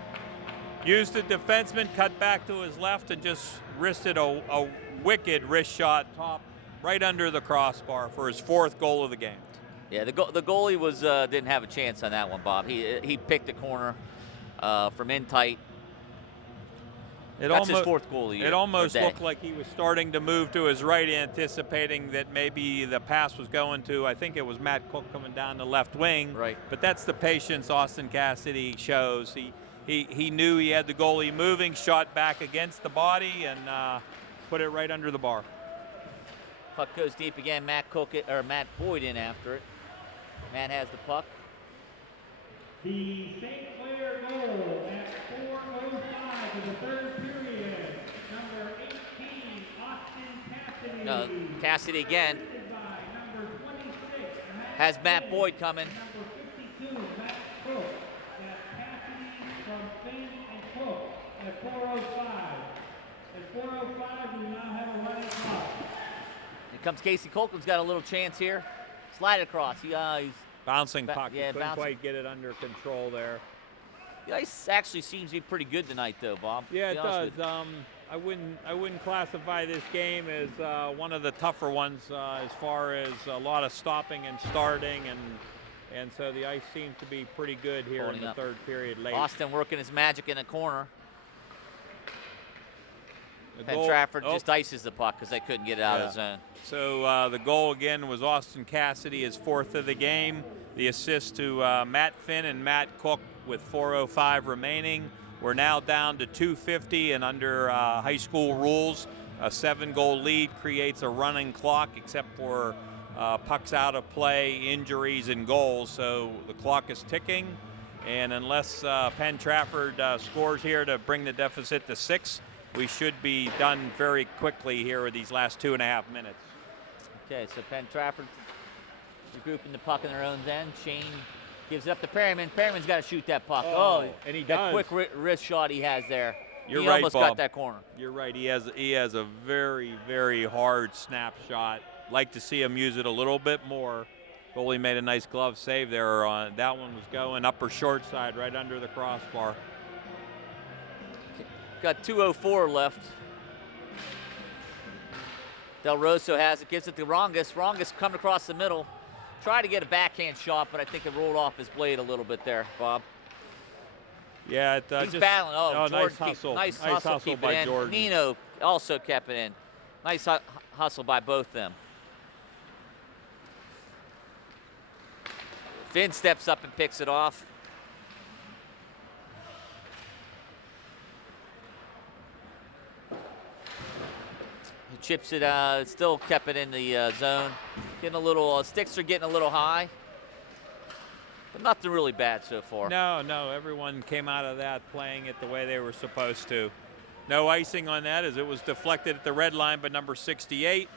used the defenseman, cut back to his left, and just wristed a wicked wrist shot top right under the crossbar for his 4th goal of the game. Yeah, the goalie didn't have a chance on that one, Bob. He picked the corner from in tight. That's his 4th goal of the year. It almost looked like he was starting to move to his right, anticipating that maybe the pass was going to, I think it was Matt Cook coming down the left wing. Right. But that's the patience Austin Cassidy shows. He knew he had the goalie moving, shot back against the body, and put it right under the bar. Puck goes deep again. Matt Boyd in after it. Matt has the puck. The St. Clair goal at 4:05 of the 3rd period. Number 18, Austin Cassidy. Cassidy again. Number 26, Has Matt Boyd coming. Number 52, Matt Cook. That's Cassidy from Finn and Cook at 4:05. At 4:05, we now have a running clock. Here comes Casey Colquhoun's got a little chance here. Slide it across. He's bouncing puck. Yeah, couldn't quite get it under control there. The ice actually seems to be pretty good tonight, though, Bob. Yeah, it does. I wouldn't classify this game as one of the tougher ones as far as a lot of stopping and starting, and so the ice seems to be pretty good here in the 3rd period late. Austin working his magic in the corner. Penn-Trafford just ices the puck because they couldn't get it out of the zone. So the goal again was Austin Cassidy, his 4th of the game. The assist to Matt Finn and Matt Cook with 4:05 remaining. We're now down to 2:50, and under high school rules, a 7-goal lead creates a running clock, except for pucks out of play, injuries, and goals. So the clock is ticking, and unless Penn-Trafford scores here to bring the deficit to 6, we should be done very quickly here with these last 2.5 minutes. Okay, so Penn-Trafford regrouping the puck in their own end. Shane gives it up to Perryman. Perryman's got to shoot that puck. And he that does. quick wrist shot he has there. You're he right, almost Bob. got that corner. You're right. He has a very, very hard snapshot. Like to see him use it a little bit more. Goalie made a nice glove save there. That one was going upper short side, right under the crossbar. Got 2:04 left. Del Rosso has it, gives it to Rongus. Rongus coming across the middle. Tried to get a backhand shot, but I think it rolled off his blade a little bit there, Bob. Yeah, He's battling. Oh, Jordan nice hustle. Nice hustle keep by it in. Jordan. Nino also kept it in. Nice hustle by both them. Finn steps up and picks it off. He chips it, still kept it in the zone. Getting a little, sticks are getting a little high. But nothing really bad so far. No, everyone came out of that playing it the way they were supposed to. No icing on that as it was deflected at the red line by number 68.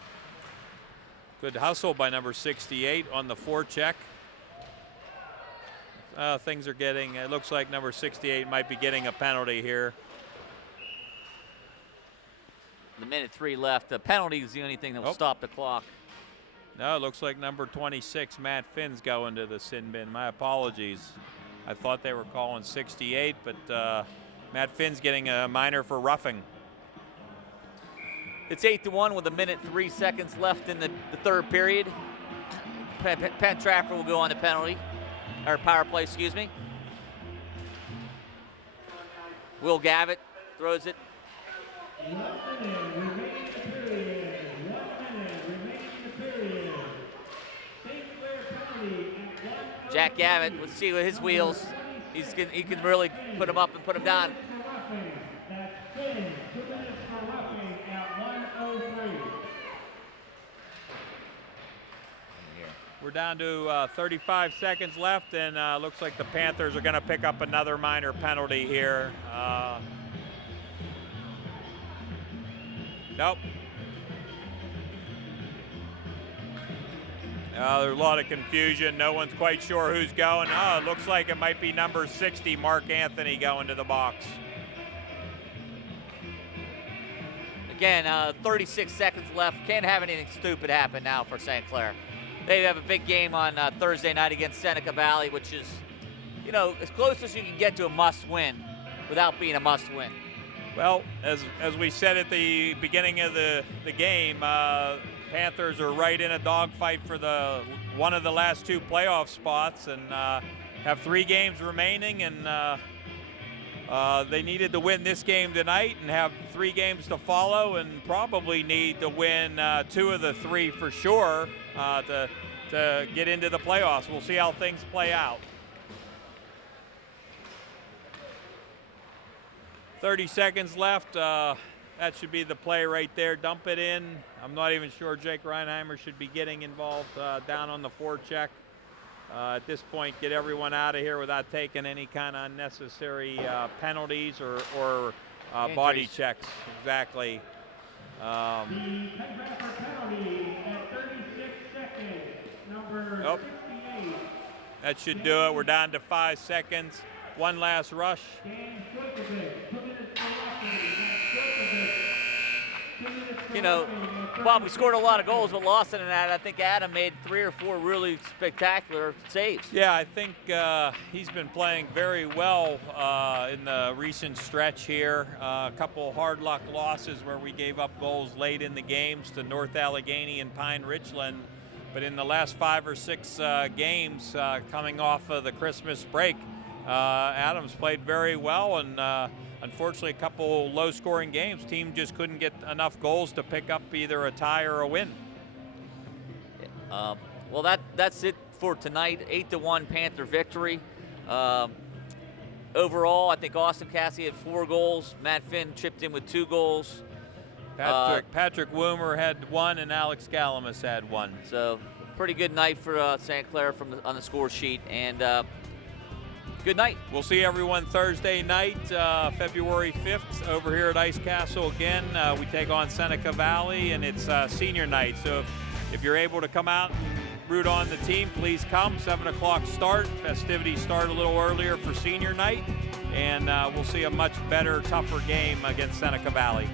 Good hustle by number 68 on the forecheck. Things are getting, it looks like number 68 might be getting a penalty here. The minute 3 left. The penalty is the only thing that will stop the clock. No, it looks like number 26, Matt Finn's going to the sin bin. My apologies. I thought they were calling 68, but Matt Finn's getting a minor for roughing. It's 8-1 with a minute 3 seconds left in the third period. Penn-Trafford will go on the penalty, or power play, excuse me. Will Gavitt throws it. 1 minute remaining in the period. 1 minute remaining in the period. St. Clair penalty at 1:03. Jack Gavitt, let's see with his wheels. He can really put him up and put him down. That's Finn. 2 minutes for roughing at 1:03. We're down to 35 seconds left, and looks like the Panthers are going to pick up another minor penalty here. Nope. There's a lot of confusion. No one's quite sure who's going. Oh, it looks like it might be number 60, Mark Anthony, going to the box. Again, 36 seconds left. Can't have anything stupid happen now for St. Clair. They have a big game on Thursday night against Seneca Valley, which is, you know, as close as you can get to a must-win without being a must-win. Well, as we said at the beginning of the game, Panthers are right in a dogfight for one of the last 2 playoff spots, and have 3 games remaining, and they needed to win this game tonight and have 3 games to follow, and probably need to win 2 of the 3 for sure to get into the playoffs. We'll see how things play out. 30 seconds left. That should be the play right there. Dump it in. I'm not even sure Jake Reinheimer should be getting involved down on the forecheck. At this point, get everyone out of here without taking any kind of unnecessary penalties or body checks. Exactly. The Penn-Trafford penalty at 36 seconds. Number 68. That should do it. We're down to 5 seconds. One last rush. You know, Bob, we scored a lot of goals, but lost in that. I think Adam made 3 or 4 really spectacular saves. Yeah, I think he's been playing very well in the recent stretch here. A couple hard luck losses where we gave up goals late in the games to North Allegheny and Pine Richland. But in the last 5 or 6 games coming off of the Christmas break, Adams played very well, and unfortunately a couple low-scoring games. Team just couldn't get enough goals to pick up either a tie or a win. Well, that's it for tonight. 8-1 Panther victory. Overall, I think Austin Cassidy had 4 goals. Matt Finn chipped in with 2 goals. Patrick Woomer had 1, and Alex Galamus had 1. So pretty good night for St. Clair on the score sheet, and good night. We'll see everyone Thursday night, February 5th, over here at Ice Castle again. We take on Seneca Valley, and it's senior night. So if you're able to come out and root on the team, please come. 7 o'clock start. Festivities start a little earlier for senior night. and we'll see a much better, tougher game against Seneca Valley.